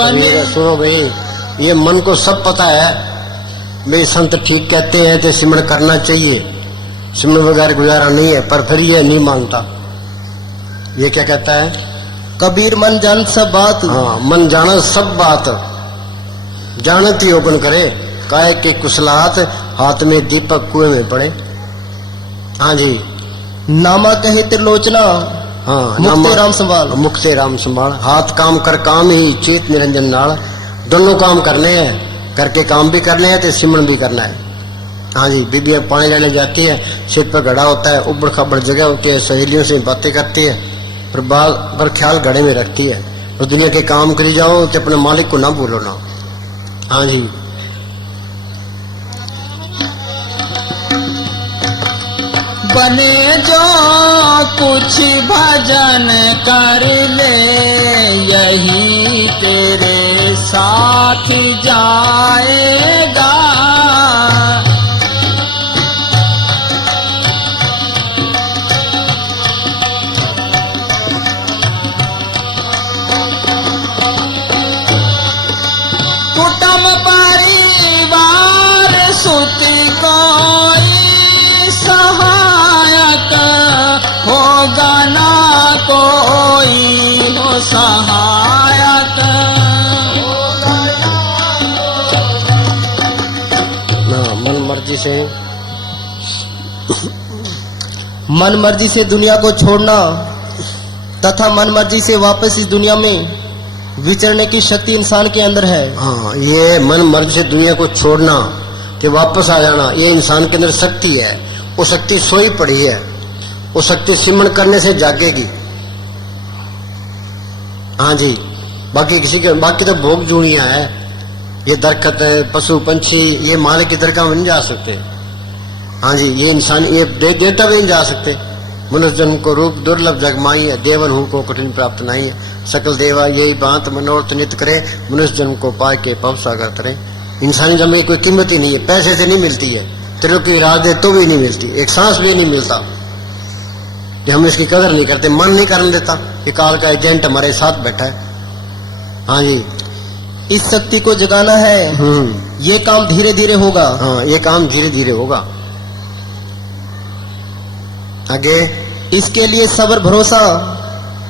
अपने सुनो भाई, ये मन को सब पता है भाई, संत ठीक कहते हैं तो सिमरण करना चाहिए, सिमरण वगैरह गुजारा नहीं है, पर फिर ये नहीं मानता। ये क्या कहता है? कबीर मन जान सब बात। हाँ, मन जाना सब बात, जानत ही ओपन करे, काहे के कुशलात, हाथ में दीपक कुएं में पड़े। हाँ जी, नामा कहे त्रिलोचना, हाँ, मुक्ते राम संभाल। मुक्ते राम संभाल, हाथ काम कर काम ही चेत निरंजन नाल, दोनों काम करने हैं, करके काम भी करने हैं तो सिमरण भी करना है। हाँ जी, बीबी अब पानी लेने जाती है, सिर पर घड़ा होता है, उबड़ खाबड़ जगह होती है, सहेलियों से बातें करती है, पर ख्याल घड़े में रखती है। और दुनिया के काम करी जाओ तो अपने मालिक को ना भूलो ना। हाँ जी, बने जो कुछ भजन कर ले, यही तेरे साथ जाएगा। कुटुंब परिवार सुत कोई सहायक, होगा ना कोई हो सहायक। ना मन मर्जी से, मन मर्जी से दुनिया को छोड़ना तथा मन मर्जी से वापस इस दुनिया में विचरने की शक्ति इंसान के अंदर है। हाँ, ये मन मर्जी से दुनिया को छोड़ना कि वापस आ जाना, ये इंसान के अंदर शक्ति है। वो शक्ति सोई पड़ी है, वो शक्ति सिमरण करने से जागेगी। हाँ जी, बाकी तो भोग जुड़ियां है, ये दरखत पशु पंछी, ये मालिक की दरगाह में नहीं जा सकते। हाँ जी, ये इंसान, ये देवता भी नहीं जा सकते। मनुष्य जन्म को रूप दुर्लभ जगमाई है, देवन हूं को कठिन प्राप्त नहीं है। सकल देवा यही बात मनोरथ नित करे, मनुष्य जन्म को पाए के पव सागर करे। इंसानी जन्म की कोई कीमत ही नहीं है, पैसे से नहीं मिलती है, त्रिलोक की राज दे तो भी नहीं मिलती, एक सांस भी नहीं मिलता। हम इसकी कदर नहीं करते, मन नहीं करने देता कि काल का एजेंट हमारे साथ बैठा है। हाँ जी, इस शक्ति को जगाना है, ये काम धीरे धीरे होगा। हाँ, ये काम धीरे धीरे होगा। आगे, इसके लिए सब्र भरोसा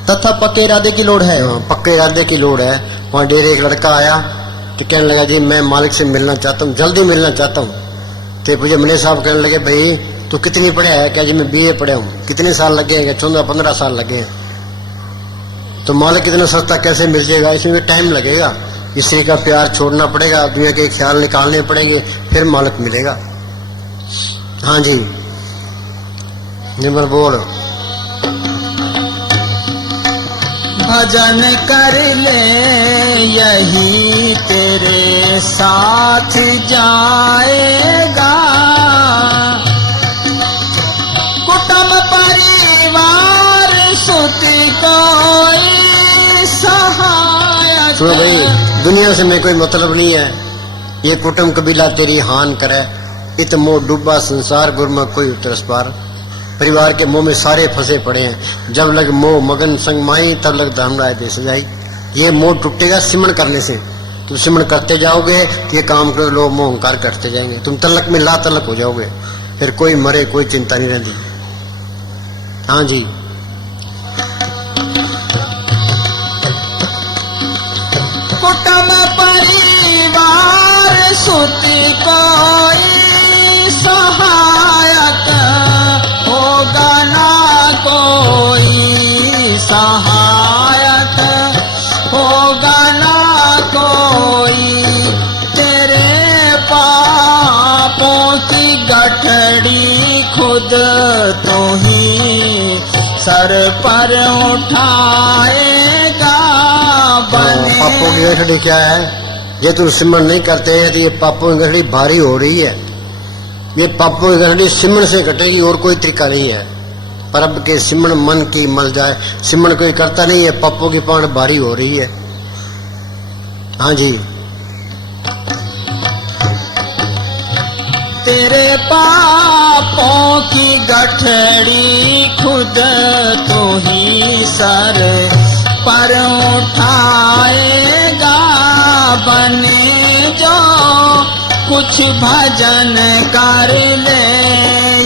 तथा पक्के इरादे की लोड़ है। हाँ, पक्के इरादे की लोड़ है। वहाँ डेरे एक लड़का आया तो कहने लगा, जी मैं मालिक से मिलना चाहता हूँ, जल्दी मिलना चाहता हूँ। तो मुझे मने साहब कहने लगे, भाई तू कितनी पढ़ा है? क्या जी मैं BA पढ़ा हूँ। कितने साल लगे हैं? 14-15 साल लगे हैं। तो मालिक इतना सस्ता कैसे मिल जाएगा? इसमें भी टाइम लगेगा, किसी का प्यार छोड़ना पड़ेगा, दुनिया के ख्याल निकालने पड़ेंगे, फिर मालिक मिलेगा। हाँ जी, निमर बोल। भजन कर ले, यही तेरे साथ जाएगा। कुटुंब परिवार सुत कोई सहायक। सुनो भाई, दुनिया से मैं कोई मतलब नहीं है, ये कुटुंब कबीला तेरी हान करे। इत मोह डूबा संसार, गुरम कोई उतरस पार। परिवार के मोह में सारे फंसे पड़े हैं, जब लग मोह मगन संग माई, तब लग धर्मराय दे सजाई। ये मोह टूटेगा सिमरण करने से। तुम सिमरण करते जाओगे, ये काम करो, लोग मोह अहंकार करते जाएंगे, तुम तलक में ला तलक हो जाओगे, फिर कोई मरे कोई चिंता नहीं रहती। हाँ जी, कुटुंब परिवार सुत कोई सहायक, होगा ना कोई सहायक, होगा ना कोई। तेरे पापों की गठड़ी खुद तो ही सर पर उठाएगा। पापों की गठड़ी क्या है? ये तुम सिमरण नहीं करते हैं तो ये पापों की गठड़ी भारी हो रही है। ये पापों की गठड़ी सिमरण से कटेगी, और कोई तरीका नहीं है। परब के सिमरण मन की मल जाए, सिमरण कोई करता नहीं है, पापों की पांड भारी हो रही है। हाँ जी, तेरे पापों की गठड़ी खुद तो ही सर पर उठाएगा। बने जो कुछ भजन कर ले,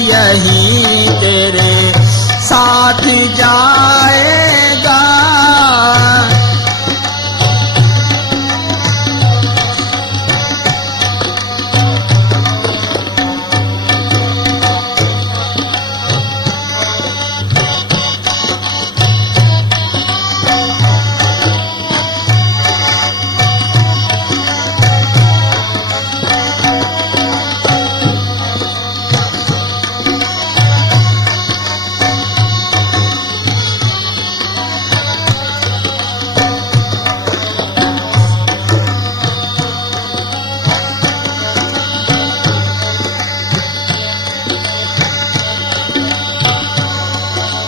यही तेरे साथ जाएगा।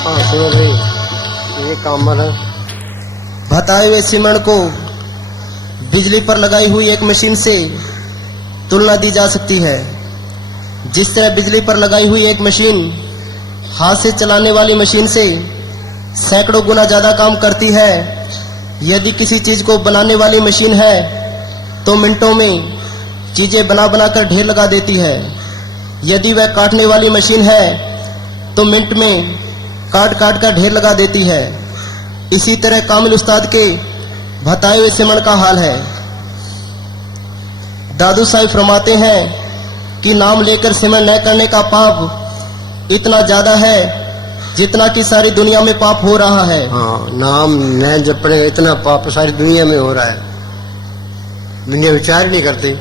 हाँ सुनो भाई, ये कामर है। बताए हुए सिमरण को बिजली पर लगाई हुई एक मशीन से तुलना दी जा सकती है। जिस तरह बिजली पर लगाई हुई एक मशीन हाथ से चलाने वाली मशीन से सैकड़ों गुना ज्यादा काम करती है, यदि किसी चीज को बनाने वाली मशीन है तो मिनटों में चीजें बना बना कर ढेर लगा देती है। यदि वह काटने वाली मशीन है तो मिनट में काट काट कर ढेर लगा देती है। इसी तरह कामिल उस्ताद के बताए हुए सिमरण का हाल है। दादू साहिब फरमाते हैं कि नाम लेकर सिमरण न करने का पाप इतना ज्यादा है जितना कि सारी दुनिया में पाप हो रहा है। हाँ, नाम न जपने इतना पाप सारी दुनिया में हो रहा है, दुनिया विचार नहीं करती।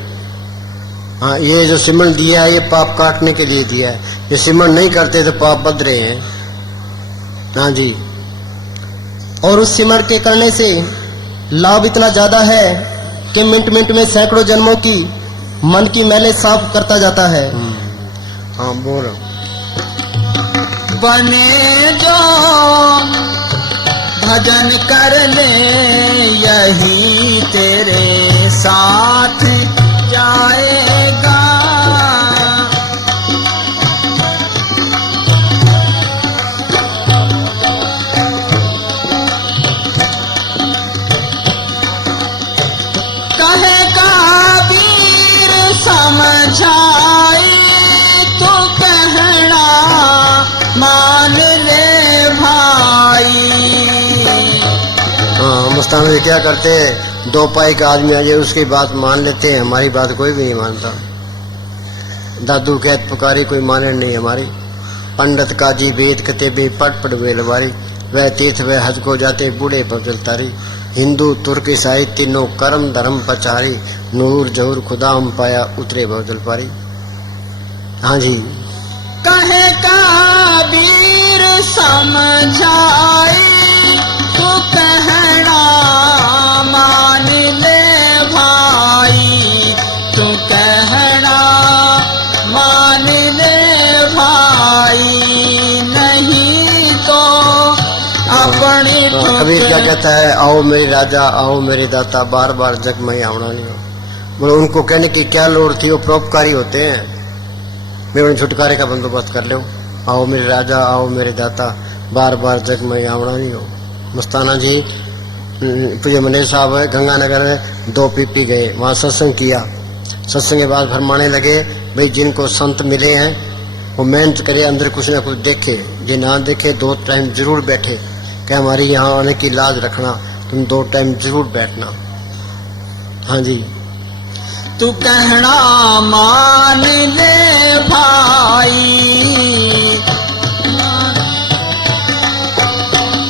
हाँ, ये जो सिमरण दिया है ये पाप काटने के लिए दिया है। ये सिमरण नहीं करते तो पाप बढ़ रहे हैं। हाँ जी। और उस सिमरण के करने से लाभ इतना ज्यादा है कि मिनट मिनट में सैकड़ों जन्मों की मन की मैले साफ करता जाता है। हाँ बोल। बने जो भजन कर ले, यही तेरे साथ जाएगा। कहे कबीर समझाई तो कहना मान ले भाई। हाँ, मस्तान भी क्या करते हैं, दो पाई का आदमी आ जाए उसकी बात मान लेते हैं, हमारी बात कोई भी नहीं मानता। दादू कहत पुकारी कोई माने नहीं हमारी। पंडित काजी वेद कते बे पट पट वेलवारी, वह तीर्थ वह हज को जाते बूढ़े बदल तारी। हिंदू तुर्क ईसाई तीनों कर्म धर्म पचारी, नूर जहूर खुदाम पाया उतरे बदल पारी। हाँ जी। कहे कबीर समझाई तू कहना मान ले भाई, तू कहना मान ले भाई, नहीं तो अपनी कबीर क्या कहता है, आओ मेरे राजा आओ मेरे दाता, बार बार जग में आवना नहीं हो। बोलो उनको कहने की क्या लोड़ थी, वो परोपकारी होते हैं। मेरे छुटकारे का बंदोबस्त कर लो। आओ मेरे राजा आओ मेरे दाता, बार बार जग में आवना नहीं हो। मस्ताना जी पूज्य मनेर साहब है गंगानगर में 2 पीपी गए, वहाँ सत्संग किया। सत्संग के बाद फरमाने लगे भाई जिनको संत मिले हैं वो मेहनत करे, अंदर कुछ ना कुछ देखे, जो ना देखे 2 टाइम जरूर बैठे। क्या हमारी यहाँ आने की लाज रखना, तुम 2 टाइम जरूर बैठना। हाँ जी। तू कहना मान ले भाई,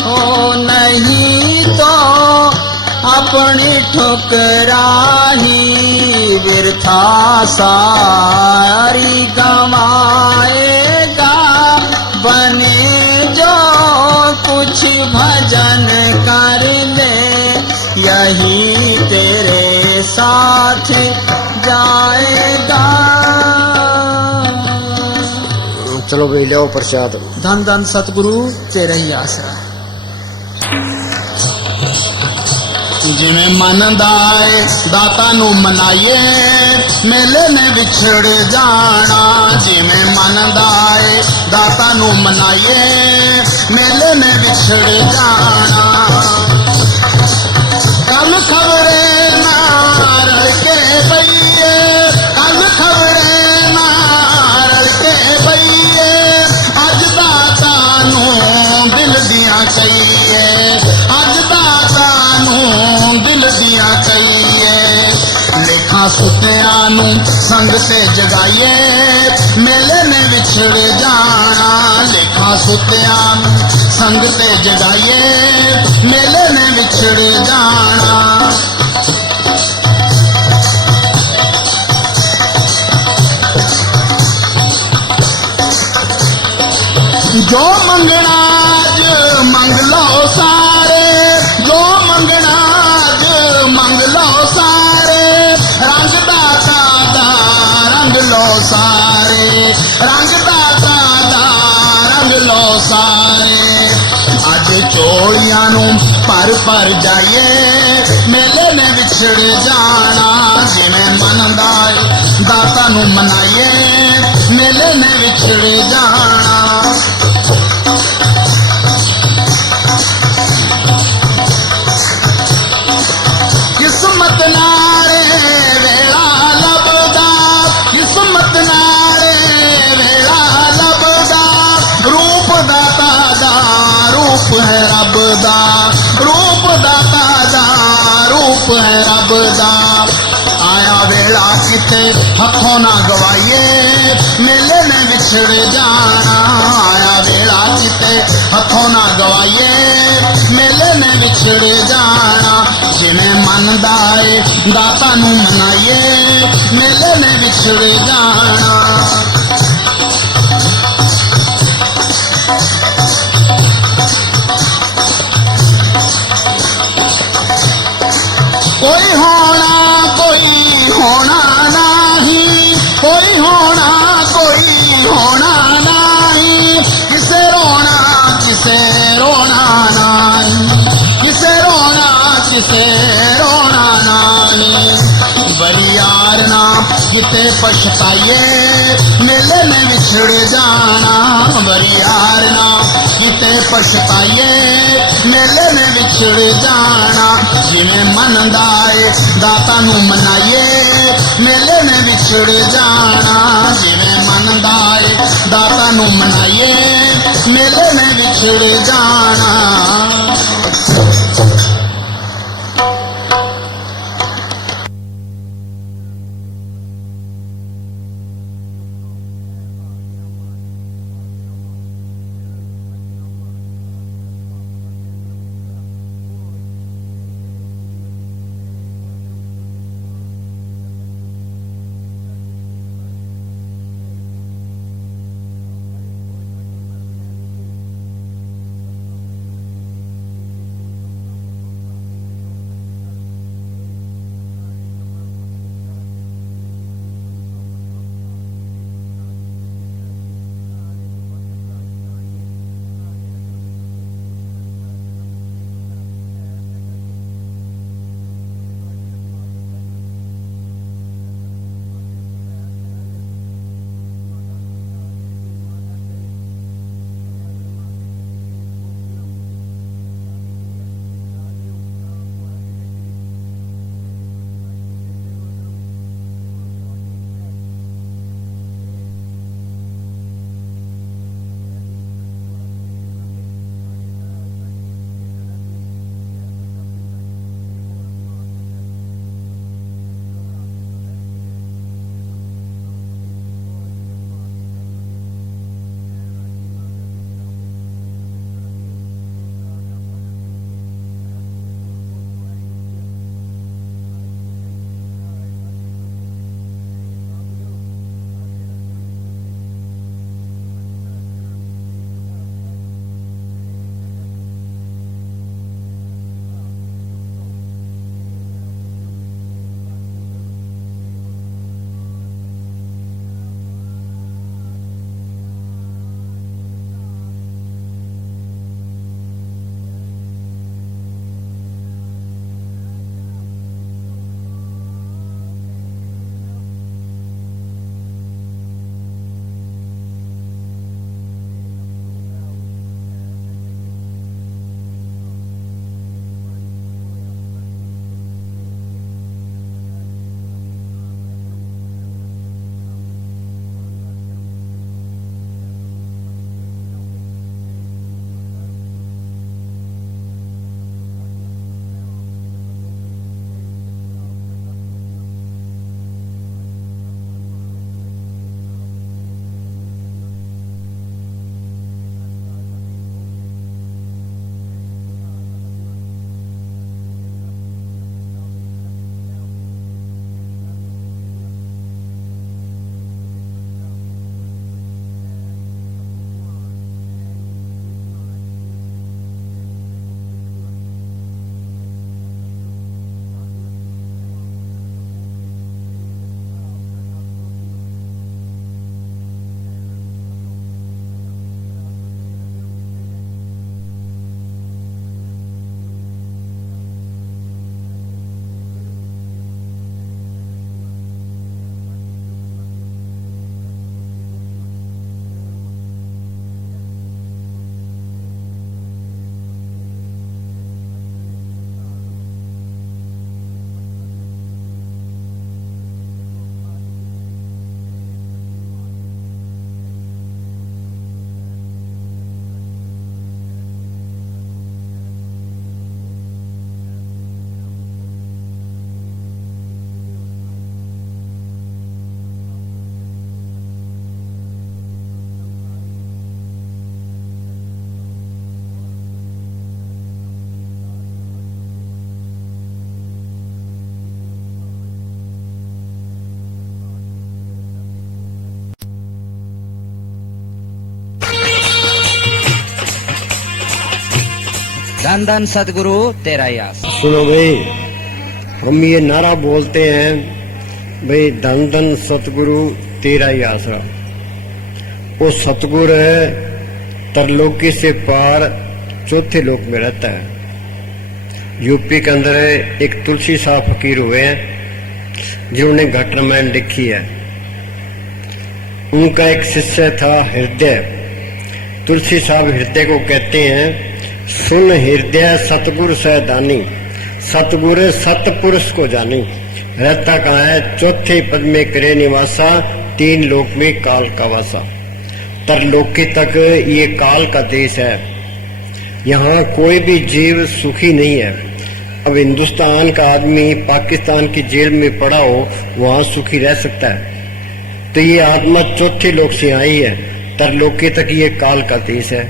ओ नहीं तो अपनी ठुकराही वृथा सारी गवाएगा। बने जो कुछ भजन कर ले, यही तेरे साथ जाएगा। चलो भाई लो प्रसाद। धन धन सतगुरु तेरा ही आसरा। जिवें मन दाए दाता नू मनाइए, मेले ने विछड़ जाना। जिवें मन दाए दाता नू मनाइए, मेले ने विछड़ जाना। कल खबरे नार संग ते जगाइए मेले ने विछड़ जाना लेखा सुत्या संग ते जगाइए मेले ने विछड़ जाना जो मंगना ज मंग लो सारे जो मंगना ज मंग लो सारे रंग दाता दा रंग लो सारे रंग दाता दा रंग लो सारे अज चोलियां नू पर जाइए मेले ने विछड़ जाना जिवें मनदा है दाता नू मनाइए मेले ने विछड़ जाना किस्मत नारे वेला लभदा किस्मत नारे वेला लभदा रूप दाता दा रूप है रब दा रूप दाता दा रूप है रब दा आया वेला किते हथों ना गवाइए मेले ने विछड़ जाना आया वेला किते हथों ना गवाइए मेले ने विछड़ जाना जिवें मनदा है दाता नू मनाइए मेले ने विछड़ जाना कोई होना नहीं कोई होना नहीं किसे रोना नहीं किसे रोना नहीं बलियार ना किते पछताइए मेले ने विछड़ जाना बलियार ना किते पछताइए मेले ने विछड़ जाना जिवें मनदा है दाता नू मनाइए मेले ने विछड़ जाना जिवें मनदा है दाता नू मनाइए मेले ने विछड़ जाना धन धन सतगुरु तेरा ही आस। सुनो भाई, हम ये नारा बोलते हैं भाई, धन धन सतगुरु तेरा ही आसरा। वो सतगुरु है, तरलोकी से पार चौथे लोक में रहता है। यूपी के अंदर एक तुलसी साहब फकीर हुए हैं जिन्होंने घट रामायण लिखी है। उनका एक शिष्य था हृदय। तुलसी साहब हृदय को कहते हैं, सुन हृदय सतगुरु सहदानी, सतगुरु सतपुरुष को जानी। रहता कहाँ है? चौथे पद में करे निवासा, तीन लोक में काल का वासा। तरलोकी तक ये काल का देश है। यहाँ कोई भी जीव सुखी नहीं है। अब हिंदुस्तान का आदमी पाकिस्तान की जेल में पड़ा हो, वहां सुखी रह सकता है? तो ये आत्मा चौथे लोक से आई है। तरलोकी तक ये काल का देश है।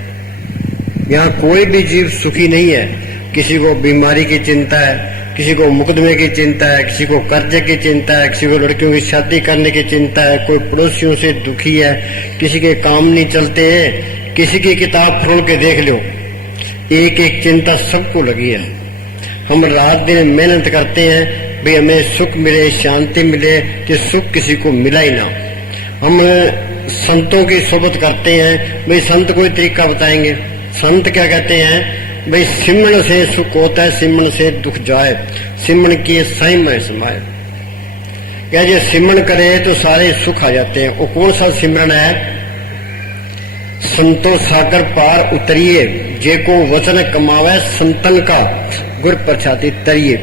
यहाँ कोई भी जीव सुखी नहीं है। किसी को बीमारी की चिंता है, किसी को मुकदमे की चिंता है, किसी को कर्जे की चिंता है, किसी को लड़कियों की शादी करने की चिंता है, कोई पड़ोसियों से दुखी है, किसी के काम नहीं चलते हैं। किसी की किताब खोल के देख लो, एक एक चिंता सबको लगी है। हम रात दिन मेहनत करते हैं भाई हमें सुख मिले, शांति मिले, कि सुख किसी को मिला ही ना। हम संतों की सोबत करते हैं भाई, संत कोई तरीका बताएंगे। संत क्या कहते हैं भाई, सिमरन से सुख होता है, सिमरन से दुख जाए, सिमरन किए साईं में समाए। क्या जो सिमरन करे तो सारे सुख आ जाते हैं। वो कौन सा सिमरन है? संतो सागर पार उतरिए, जे को वचन कमावे संतन का, गुर प्रसादी तरिए।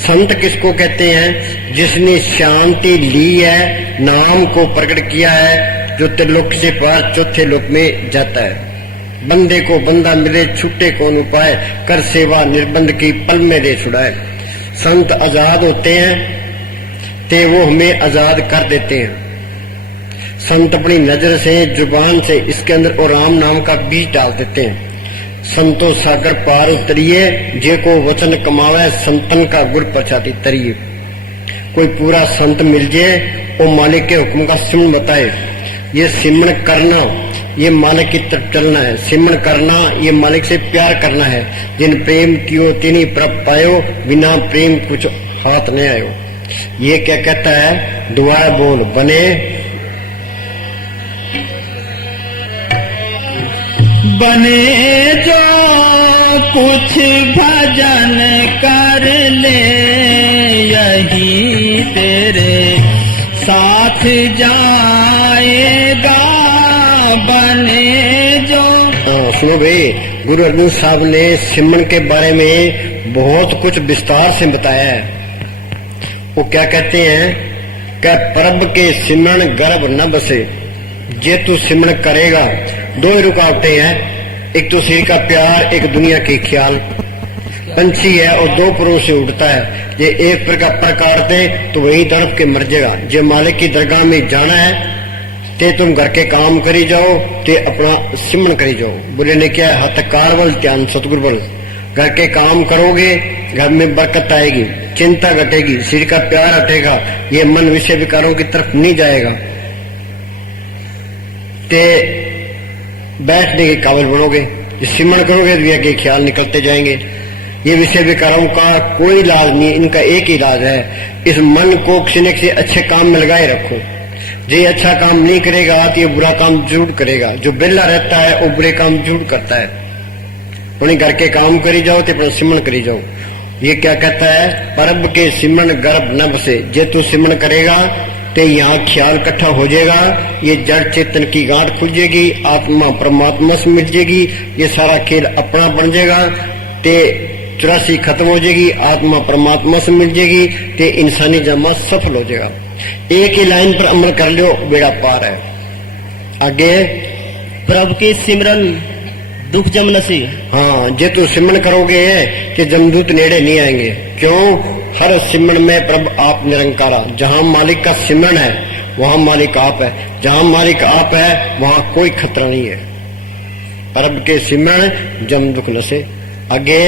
संत किसको कहते हैं? जिसने शांति ली है, नाम को प्रकट किया है, जो त्रिलोक से पार चौथे लोक में जाता है। बंदे को बंदा मिले, छूटे कौन उपाय, कर सेवा निर्बंध की पल में दे छुड़ाए। संत आजाद होते हैं ते वो हमें आजाद कर देते हैं। संत अपनी नजर से, जुबान से इसके अंदर और राम नाम का बीज डाल देते हैं। संतो सागर पार उतरिए, जे को वचन कमावे संतन का, गुर प्रसादी तरिए। कोई पूरा संत मिल जाए, वो मालिक के हुक्म का सिमरन बताए। ये सिमरन करना, ये मालिक की तरफ चलना है। सिमरन करना, ये मालिक से प्यार करना है। जिन प्रेम कियो तिनी प्रभ पायो, बिना प्रेम कुछ हाथ नहीं आयो। ये क्या कहता है? दुआ बोल बने बने जो कुछ भजन कर ले, यही तेरे साथ जाएगा। बने जो। सुनो भाई, गुरु अर्जुन साहब ने सिमरन के बारे में बहुत कुछ विस्तार से बताया है। वो क्या कहते हैं? क्या परब के सिमरन गर्भ न बसे, जे तू सिमरन करेगा। दो ही रुकावटें हैं, एक तो शरीर का प्यार, एक दुनिया के ख्याल। पंछी है और दो परों से उड़ता है। ये एक पर का पर काट दे तो वही तड़प के मर जाएगा। जे मालिक की दरगाह में जाना है ते तुम घर के काम करी जाओ, ते अपना सिमरन करी जाओ। बोले ने क्या है? हथ कारवल ध्यान सतगुरु बल। घर के काम करोगे, घर में बरकत आएगी, चिंता घटेगी, शरीर का प्यार हटेगा, ये मन विषय विकारों की तरफ नहीं जाएगा, ते बैठने के काबिल बनोगे। सिमरन करोगे तो ये ख्याल निकलते जाएंगे। ये विषय विकारों का कोई इलाज नहीं, इनका एक ही इलाज है, इस मन को किसी न किसी अच्छे काम में लगाए रखो। जो अच्छा काम नहीं करेगा तो ये बुरा काम जरूर करेगा। जो बेला रहता है वो बुरे काम जरूर करता है। अपने घर के काम करी जाओ तो अपना सिमरन करी जाओ। ये क्या कहता है? परब के सिमरन गर्भ न बसे, जे तू सिमरन करेगा तो यहाँ ख्याल इकट्ठा हो जाएगा, ये जड़ चेतन की गांठ खुल जाएगी, आत्मा परमात्मा से मिल जाएगी, ये सारा खेल अपना बन जाएगा, ते 84 खत्म हो जाएगी, आत्मा परमात्मा से मिल जाएगी, ते इंसानी जमा सफल हो जाएगा। एक ही लाइन पर अमल कर लो, बेड़ा पार है। आगे प्रभु के सिमरन दुख जम नसी। हाँ, जे तू सिमरन करोगे कि जमदूत नेड़े नहीं आएंगे। क्यों? हर सिमरन में प्रभु आप निरंकारा। जहाँ मालिक का सिमरन है वहाँ मालिक आप है, जहाँ मालिक आप है वहाँ कोई खतरा नहीं है। प्रभु के सिमरन जम दुख नसे। आगे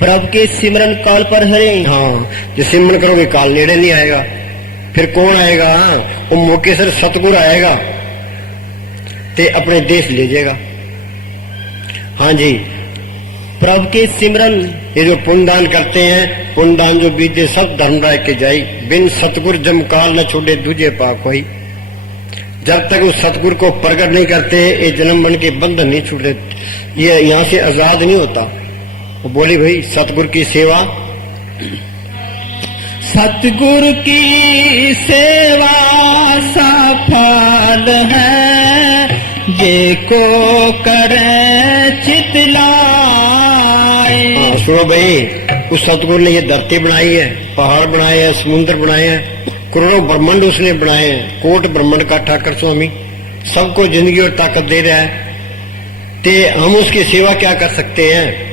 प्रभु के सिमरन काल पर हरे। हाँ, जो सिमरन करोगे काल नेड़े नहीं आएगा। फिर कौन आएगा? वो मौके से सतगुरु आएगा ते अपने देश ले जाएगा। हाँ जी, प्रभु के सिमरन ये जो पुण्यदान करते हैं, पुण्यदान जो बीते सब धर्मराय के जाई, बिन सतगुर जम काल न छोड़े दूजे पाक होई। जब तक उस सतगुरु को प्रकट नहीं करते ये जन्म मन के बंधन नहीं छूटते, ये यहाँ से आजाद नहीं होता। वो बोली भाई सतगुरु की सेवा, सतगुरु की सेवा सफल है, जे को करे चितलाए। सुनो भाई, उस सतगुरु ने ये धरती बनाई है, पहाड़ बनाए हैं, समुद्र बनाए हैं, करोड़ों ब्रह्मांड उसने बनाए हैं, कोट ब्रह्मांड का ठाकर स्वामी सबको जिंदगी और ताकत दे रहा है। ते हम उसकी सेवा क्या कर सकते हैं?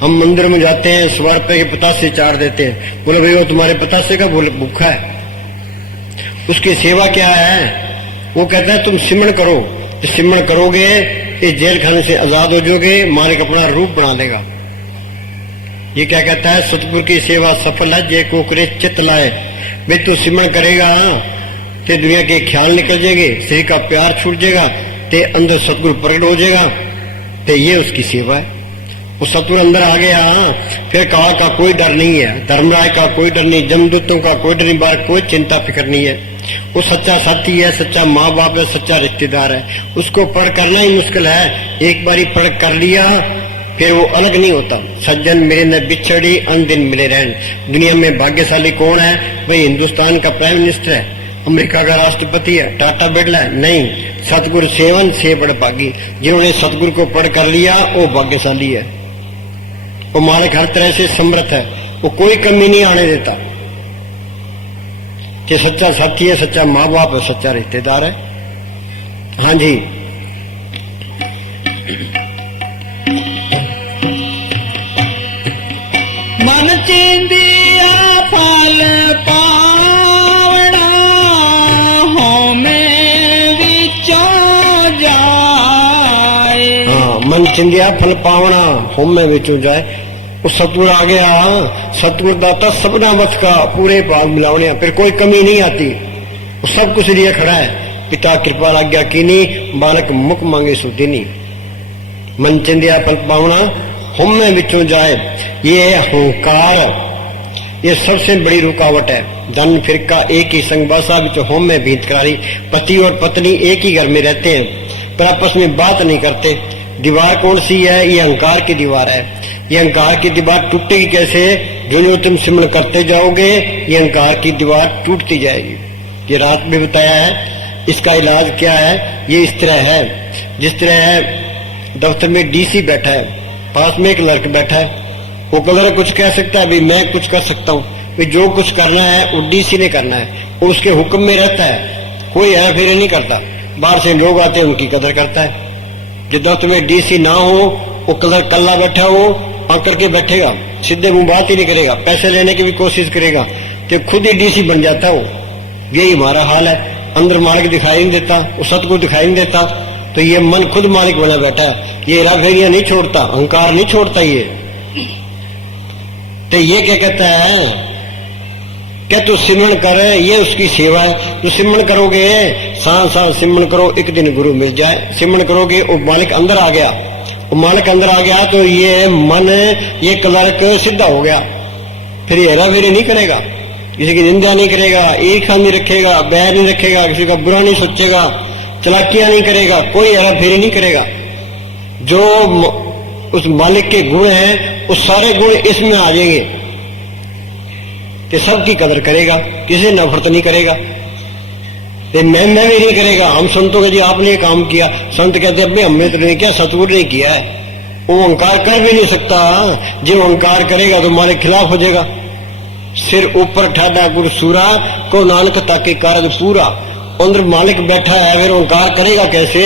हम मंदिर में जाते हैं, 100 रुपए के पतासे चार देते हैं, बोले भाई वो तुम्हारे पतासे का बोले भूखा है। उसकी सेवा क्या है? वो कहता है तुम सिमरन करो, तो सिमरन करोगे इस जेल खाने से आजाद हो जाओगे, मालिक अपना रूप बना देगा। ये क्या कहता है? सतगुरु की सेवा सफल है जे को करे चित लाए। भाई तू सिमरन करेगा ते दुनिया के ख्याल निकल जाएंगे, शरीर का प्यार छूट जाएगा, ते अंदर सतगुरु प्रकट हो जाएगा। ते ये उसकी सेवा है। वो सतगुरु अंदर आ गया, फिर काल का कोई डर नहीं है, धर्मराय का कोई डर नहीं, जमदूतों का कोई डर नहीं, बार कोई चिंता फिक्र नहीं है। वो सच्चा साथी है, सच्चा माँ बाप है, सच्चा रिश्तेदार है। उसको पढ़ करना ही मुश्किल है, एक बारी पढ़ कर लिया फिर वो अलग नहीं होता। सज्जन मेरे न बिछड़ी अन दिन मिले रहन। दुनिया में भाग्यशाली कौन है? भाई हिंदुस्तान का प्राइम मिनिस्टर है, अमेरिका का राष्ट्रपति है, टाटा बिरला है? नहीं, सतगुरु सेवन से बड़ भागी। जिन्होंने सतगुरु को पढ़ कर लिया वो भाग्यशाली है। वो मालिक हर तरह से समर्थ है, वो कोई कमी नहीं आने देता। कि सच्चा साथी है, सच्चा माँ बाप है, सच्चा रिश्तेदार है। हाँ जी, मन चिंदिया फल पावना, हो में विचों जाए। हाँ, मन चिंदिया फल पावना हो में विचों जाए। वो सतगुरु आ गया, सतगुरु दाता सबना बच का, पूरे भाग मिलावने, फिर कोई कमी नहीं आती। वो सब कुछ लिए खड़ा है। पिता कृपा आज्ञा कीनी, बालक मुख मांगे सुदीनी। मन चिंदिया फल पावना हम में विचों जाए। ये अहंकार, ये सबसे बड़ी रुकावट है। धन फिरका एक ही संगवासा विचों होम में भीत करारी। पति और पत्नी एक ही घर में रहते हैं पर आपस में बात नहीं करते। दीवार कौन सी है? ये अहंकार की दीवार है। ये अहंकार की दीवार टूटेगी कैसे? जो जो तुम सिमरन करते जाओगे ये अहंकार की दीवार टूटती जाएगी। ये रात में बताया है। इसका इलाज क्या है? ये इस तरह है, जिस तरह है दफ्तर में डीसी बैठा है, पास में एक लड़का बैठा है। वो कलर कुछ कह सकता है, भाई मैं कुछ कर सकता हूँ, भाई जो कुछ करना है वो डीसी ने करना है, वो उसके हुक्म में रहता है, कोई हेरा फेरी नहीं करता। बाहर से लोग आते हैं उनकी कदर करता है। जो दफ्तर में डीसी ना हो वो कलर कल्ला बैठा हो, आकर के बैठेगा, सीधे मुंह बात ही नहीं करेगा, पैसे लेने की भी कोशिश करेगा तो खुद ही डीसी बन जाता है वो। यही हमारा हाल है। अंदर मालिक दिखाई नहीं देता, वो सतगुरु दिखाई नहीं देता, तो ये मन खुद मालिक बना बैठा है। ये हेरा फेरियां नहीं छोड़ता, अहंकार नहीं छोड़ता। ये तो ये क्या कहता है? क्या तू सिमरन कर, ये उसकी सेवा है। तू सिमरन करोगे, सांस सांस सिमरन करो, एक दिन गुरु मिल जाए। सिमरन करोगे वो मालिक अंदर आ गया, वो मालिक अंदर आ गया तो ये मन, ये क्लर्क सीधा हो गया। फिर ये हेरा फेरी नहीं करेगा, किसी की निंदा नहीं करेगा, ईर्ष्या नहीं रखेगा, बैर नहीं रखेगा, किसी का बुरा नहीं सोचेगा, चलाकियां नहीं करेगा, कोई हेरा फेरी नहीं करेगा। जो उस मालिक के गुण हैं वो सारे गुण इसमें आ जाएंगे। तो सबकी कदर करेगा, किसी नफरत नहीं करेगा, मैं भी नहीं करेगा। हम संतों के जी आपने ये काम किया, संत कहते हैं हमने तो नहीं किया, सतगुरु ने किया है। वो अहंकार कर भी नहीं सकता। जो अहंकार करेगा तो मालिक खिलाफ हो जाएगा। सिर ऊपर ठाडा गुरु सूरा, को नानक ताके कारज पूरा। अंदर मालिक बैठा है, फिर अहंकार करेगा कैसे?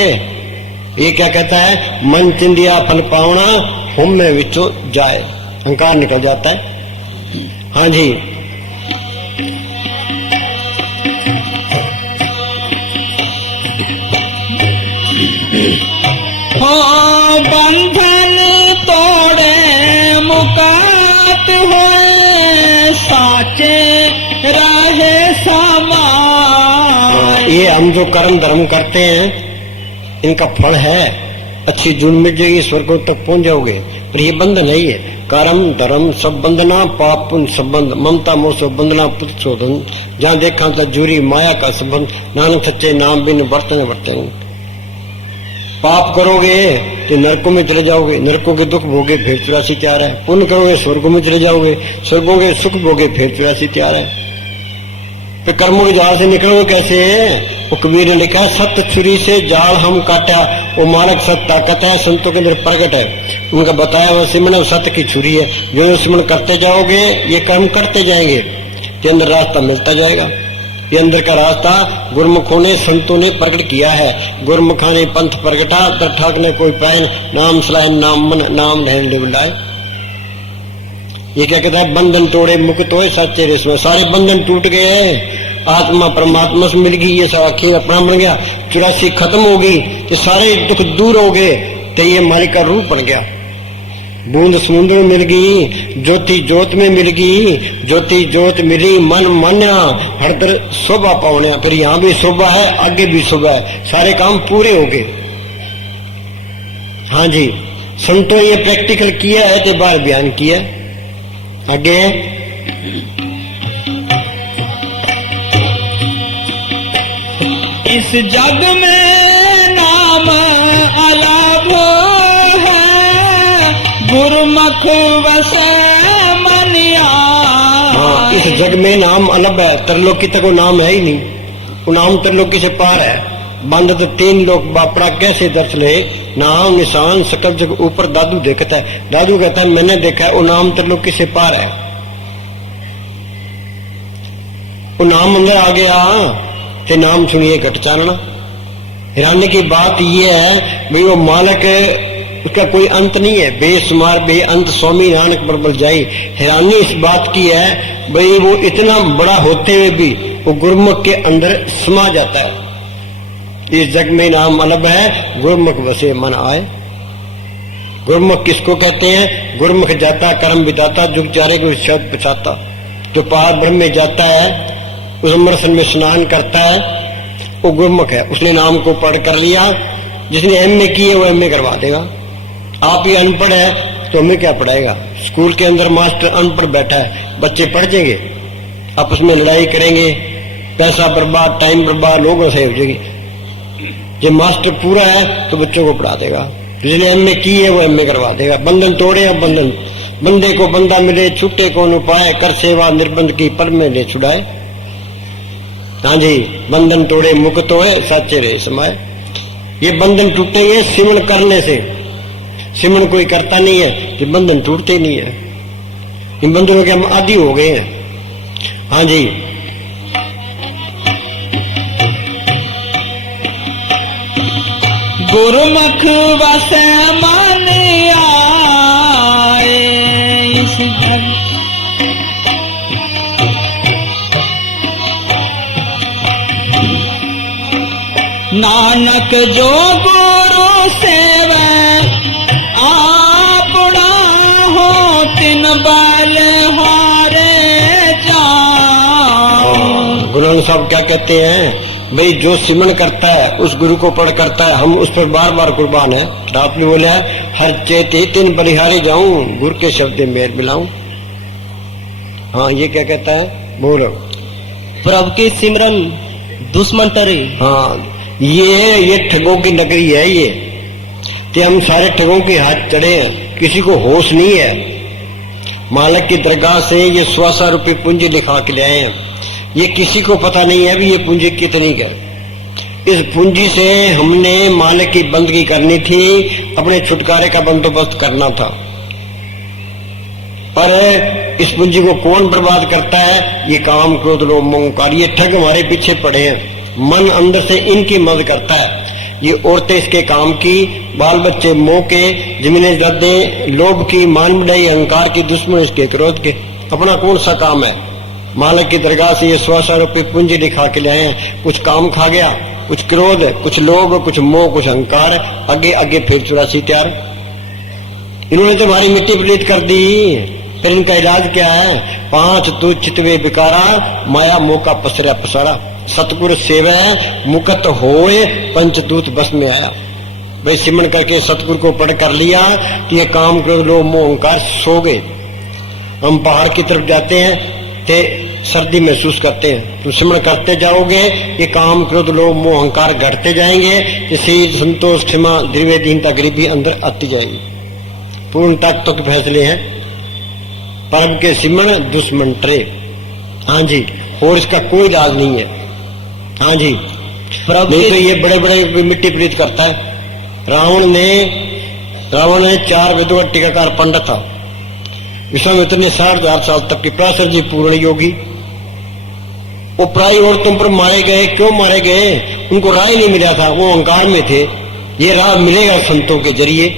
ये क्या कहता है? मन चिंदिया फल पावना हम में विचो जाए। अहंकार निकल जाता है। हाँ जी, हो बंधन तोड़े मुकात हो, साचे रहे समान। ये हम जो कर्म धर्म करते हैं इनका फल है। अच्छी जून मिल जाएगी, स्वर्गों तक पहुंच जाओगे। पर ये बंधन नहीं है। कर्म धर्म सब बंधना, पाप पुण्य संबंध, ममता मोह सब बंधना, पुत्र शोधन, जहाँ देखा था जूरी माया का संबंध, नानक सच्चे नाम बिन बर्तन बर्तन। पाप करोगे तो नरकों में चले जाओगे, नरकों के दुख भोगे फिर 84 तैयार है। पुण्य करोगे स्वर्गों में चले जाओगे, स्वर्गों के सुख भोगे फिर 84 तैयार है। फिर कर्मों के जाल से निकलोगे कैसे? वो कबीर ने लिखा, सत्य छुरी से जाल हम काटा, वो मालक सत्य ताकत है, संतों के अंदर प्रकट है। उनका बताया हुआ सिमरन सत्य की छुरी है। जो सिमरन करते जाओगे ये कर्म करते जाएंगे, ये अंदर रास्ता मिलता जाएगा। ये अंदर का रास्ता गुरमुखों ने संतों ने प्रकट किया है। गुरमुखा ने पंथ प्रगटा, तर ठाक ने कोई पैन, नाम सलाह नाम मन नाम ढहन ले बुलाए। ये क्या कहता है? बंधन तोड़े मुक्त होए साचे रेशम। सारे बंधन टूट गए, आत्मा परमात्मा से मिल गई, ये सारा खेल अपना बन गया। 84 खत्म होगी, ये सारे दुख दूर हो गए, तो ये मालिक का रूप बन गया। बूंद समुद्र में मिल गई, ज्योति ज्योत में मिल गई, ज्योति ज्योत मिली मन मान्या, हर तरह शोभा पावने। फिर यहाँ भी शोभा है, आगे भी शोभा है, सारे काम पूरे हो गए। हाँ जी, संतों ये प्रैक्टिकल किया है तो बार बयान किया। आगे इस जग में नाम अलग है, गुरुमुख वसे मनिया। हाँ, इस जग में नाम अलग है, त्रिलोकी तक वो नाम है ही नहीं। वो नाम त्रिलोकी से पार है। बंद तो 3 लोग बापड़ा कैसे दर्श ले, नाम निशान सकल जग ऊपर। दादू देखता है, दादू कहता है मैंने देखा है, वो नाम त्रिलोकी से पार है। वो नाम अंदर आ गया ते नाम सुनिए घट चानना। हैरानी की बात यह है भाई, वो मालक उसका कोई अंत नहीं है, बेशुमार बेअंत स्वामी नानक बरबल जाई। हैरानी इस बात की है भाई, वो इतना बड़ा होते हुए भी वो गुरमुख के अंदर समा जाता है। इस जग में नाम अलग है, गुरमुख बसे मन आए। गुरमुख किसको कहते हैं? गुरमुख जाता कर्म विदाता, जुग चारे को शब्द पछाता। जो पार ब्रह्म में जाता है, उस अमृतसर में स्नान करता है, वो गुरमुख है। उसने नाम को पढ़ कर लिया। जिसने एमए की है वो एमए करवा देगा। आप ही अनपढ़ है तो हमें क्या पढ़ाएगा? स्कूल के अंदर मास्टर अनपढ़ बैठा है, बच्चे पढ़ जाएंगे, आपस में लड़ाई करेंगे, पैसा बर्बाद, टाइम बर्बाद, लोगों से हो जाएगी। जब मास्टर पूरा है तो बच्चों को पढ़ा देगा। जिसने एमए की है वो एमए करवा देगा। बंधन तोड़े, अब बंधन बंदे को बंदा मिले, छूटे को न पाए, कर सेवा निर्बंध की पर में ले छुड़ाए। हाँ जी, बंधन तोड़े मुक्त होए साचे रे समाए। ये बंधन टूटेंगे सिमरन करने से। सिमरन कोई करता नहीं है तो बंधन टूटते ही नहीं है। इन बंधनों के हम आदी हो गए हैं। हाँ जी, गुरुमुख वसे मन आए। इस जग नानक जो गुरु सेवे, आपना हो तिन बल हारे जाओ। गुरु नानक साहब क्या कहते हैं भाई, जो सिमरन करता है उस गुरु को पढ़ करता है, हम उस पर बार बार कुर्बान है। आपने बोला हर चेते तिन बलिहारी जाऊं, गुरु के शब्द मेर मिलाऊं। हाँ, ये क्या कहता है? बोलो। प्रभु के सिमरन दुश्मन टरे। हाँ, ये ठगों की नगरी है। ये ते हम सारे ठगों के हाथ चढ़े हैं, किसी को होश नहीं है। मालिक की दरगाह से ये 100 रुपये पूंजी लिखा के ले आए हैं। ये किसी को पता नहीं है भी ये पूंजी कितनी है। इस पूंजी से हमने मालिक की बंदगी करनी थी, अपने छुटकारे का बंदोबस्त करना था। पर इस पूंजी को कौन बर्बाद करता है? ये काम क्रोध लोभ मोह कार, ये ठग हमारे पीछे पड़े हैं। मन अंदर से इनकी मदद करता है। ये औरतें इसके काम की, बाल बच्चे मोह के, जमीनें दर्दे लोभ की, मान बढ़ाई अहंकार की, दुश्मन इसके क्रोध के। अपना कौन सा काम है? मालिक की दरगाह से ये 100 रुपये पूंजी दिखा के ले आए हैं। कुछ काम खा गया, कुछ क्रोध, कुछ लोभ, कुछ मोह, कुछ अहंकार, आगे आगे फिर 84 तैयार। इन्होंने तो हमारी मिट्टी पलीत कर दी। फिर इनका इलाज क्या है? 5 दूध चितवे बिकारा, माया मोह का पसरा पसारा। सतगुर सेवा मुकत होए, पंचदूत बस में आया। भाई सिमरन करके सतगुरु को पढ़ कर लिया कि ये काम क्रोध लोभ मोह अहंकार सो गए। हम पहाड़ की तरफ जाते हैं ते सर्दी महसूस करते हैं, तो सिमरन करते जाओगे ये काम क्रोध लोभ मोह अहंकार घटते जाएंगे, इसी संतोष क्षमा द्रव्य दीनता गरीबी अंदर आती जाएगी। पूर्ण तत्व के फैसले हैं। परम के सिमरन दुश्मन टरे। हाँ जी, और इसका कोई इलाज नहीं है। हाँ जी, नहीं तो ये बड़े बड़े मिट्टी प्रीत करता है। रावण ने 4 वेदों का टीकाकार पंडित था। विश्वामित्र ने 60,000 साल तक की पराशर जी पूर्ण योगी। वो प्राय औरतों पर मारे गए। क्यों मारे गए? उनको राय नहीं मिला था, वो अहंकार में थे। ये राह मिलेगा संतों के जरिए।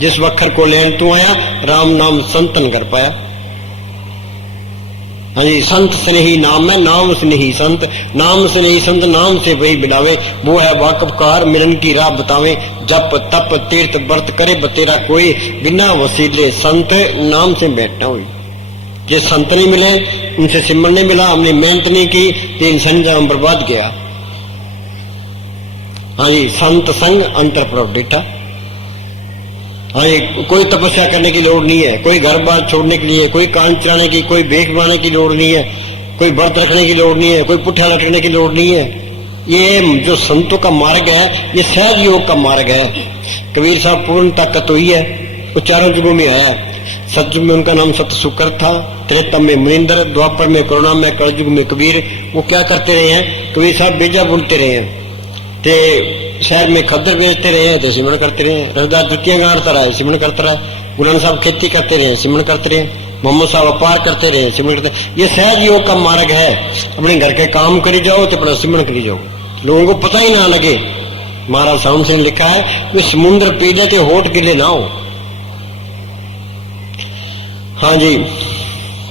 जिस वक्र को लेन तू आया, राम नाम संतन कर पाया। हाँ जी, संत स्नेही नाम है, नाम स्नेही संत। नाम स्नेही संत नाम से वही बिलावे, वो है वाकफकार मिलन की राह बतावे। जप तप तीर्थ व्रत करे बतेरा कोई, बिना वसीले संत नाम से बैठना हुई। जे संत नहीं मिले, उनसे सिमरन नहीं मिला, हमने मेहनत नहीं की, तो इंसान जब बर्बाद गया। हाँ जी, संत संग अंतर प्रभ बेटा। हाँ जी, कोई तपस्या करने की लोड़ नहीं है, कोई घर बार छोड़ने के लिए, कोई कान चलाने की, कोई भेख बनाने की लोड़ नहीं है, कोई व्रत रखने की लोड़ नहीं है, कोई पुट्ठा लटकने की लोड़ नहीं है। ये जो संतों का मार्ग है, ये सहज योग का मार्ग है। कबीर साहब पूर्ण ताकत हुई है, वो चारों युगों में आया। सतयुग में उनका नाम सत शुक्र था, त्रेता में मुनिंदर, द्वापर में करुणा में, कलयुग में कबीर। वो क्या करते रहे हैं? कबीर साहब बेजा बोलते रहे हैं, ते शहर में खद्दर बेचते रहे तो सिमरन करते रहे। रविदास द्वितीय गाड़ता रहा, सिमरन करता रहा। गुलाम साहब खेती करते रहे, सिमरन करते रहे। मोहम्मद साहब अपार करते रहे, सिमरन करते। ये सहज योग का मार्ग है। अपने घर के काम करी जाओ तो अपना सिमरन करी जाओ, लोगों को पता ही ना लगे। महाराज साउंड सिंह लिखा है कि समुद्र पी जाते होठ गिले ना हो। हाँ जी,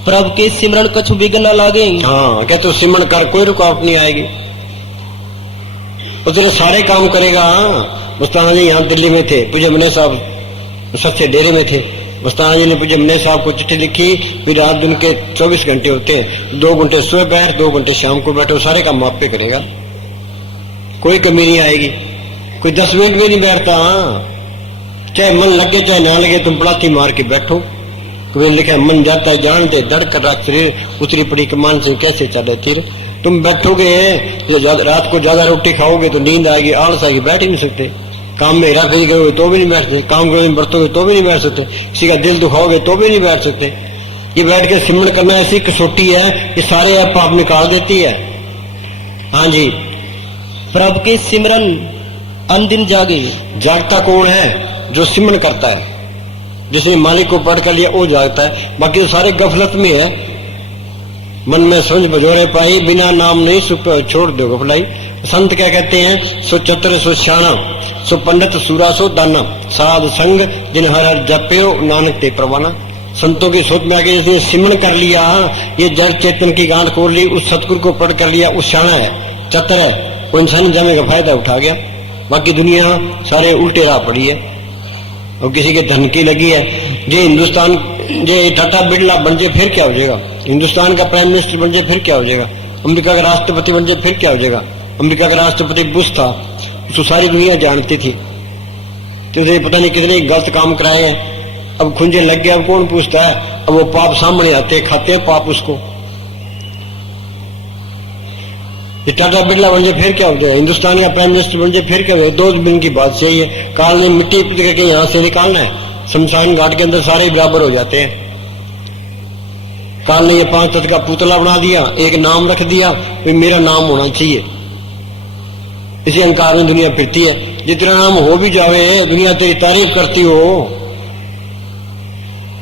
प्रभु के सिमरन कछु बिगड़ न लागे। हाँ, क्या तो सिमरन कर कोई रुकावट नहीं आएगी, वो तेरे सारे काम करेगा। मुस्ताना जी यहाँ दिल्ली में थे, पूज्य मने साहब सच्चे डेरे में थे। मुस्ताना जी ने पूज्य मने साहब को चिट्ठी लिखी, फिर रात दिन के 24 घंटे होते हैं, 2 घंटे सुबह बैठ, 2 घंटे शाम को बैठो, सारे काम आप पे करेगा, कोई कमी नहीं आएगी। कोई 10 मिनट में नहीं बैठता। चाहे मन लगे चाहे ना लगे, तुम पड़ाती मार के बैठो। कभी लिखा मन जाता है जानते, धड़ कर रख शरीर, उतरी पड़ी कमान से कैसे चले तीर। तुम बैठोगे, रात को ज्यादा रोटी खाओगे तो नींद आएगी, आलस आएगी, बैठ ही नहीं सकते। काम में हेरा फेरी करोगे तो भी नहीं बैठ सकते, काम करोगे बरतोगे तो भी नहीं बैठ सकते, किसी का दिल दुखाओगे तो भी नहीं बैठ सकते। ये बैठ के सिमरन करना ऐसी कसौटी है, ये सारे आप पाप निकाल देती है। हाँ जी, प्रभु के सिमरन अनदिन जागे। जागता कौन है? जो सिमरन करता है। जिसने मालिक को पढ़ कर लिया वो जागता है, बाकी तो सारे गफलत में है। मन में समझ बजोरे पाई, बिना नाम नहीं सुख छोड़ दो गफलाई। संत क्या कहते हैं? सो चतुर सो श्याणा, सो पंडित सूरा सो दाना, साध संग जिन हर हर जप्यो, नानक ते प्रवाना। संतों की सोच में आगे जिसने सिमरन कर लिया, ये जड़ चेतन की गांठ खोल ली, उस सतगुरु को पढ़ कर लिया, उस श्याणा है, चतर है, वो इंसान जाने का फायदा उठा गया। बाकी दुनिया सारे उल्टे राह पड़ी है और किसी के धन की लगी है। जे हिंदुस्तान जे टाटा बिरला बन जाए फिर क्या हो जाएगा? हिंदुस्तान का प्राइम मिनिस्टर बन जाए फिर क्या हो जाएगा? अमेरिका का राष्ट्रपति बन जाए फिर क्या हो जाएगा? अमेरिका का राष्ट्रपति बुश था, उसको सारी दुनिया जानती थी, तो इसे पता नहीं कितने गलत काम कराए हैं। अब खुंजे लग गया, अब कौन पूछता है? अब वो पाप सामने आते, खाते हैं पाप उसको। ये टाटा बिरला बन जाए फिर क्या हो जाएगा? हिंदुस्तान का प्राइम मिनिस्टर बन जाए फिर क्या हो जाएगा? 2 दिन की बात सही है। काल ने मिट्टी करके यहाँ से निकालना है, शमशान घाट के अंदर सारे बराबर हो जाते हैं। काल ने ये 5 तत्व का पुतला बना दिया, एक नाम रख दिया, तो मेरा नाम होना चाहिए। इसी अहंकार में दुनिया फिरती है। जितना नाम हो भी जावे, दुनिया तेरी तारीफ करती हो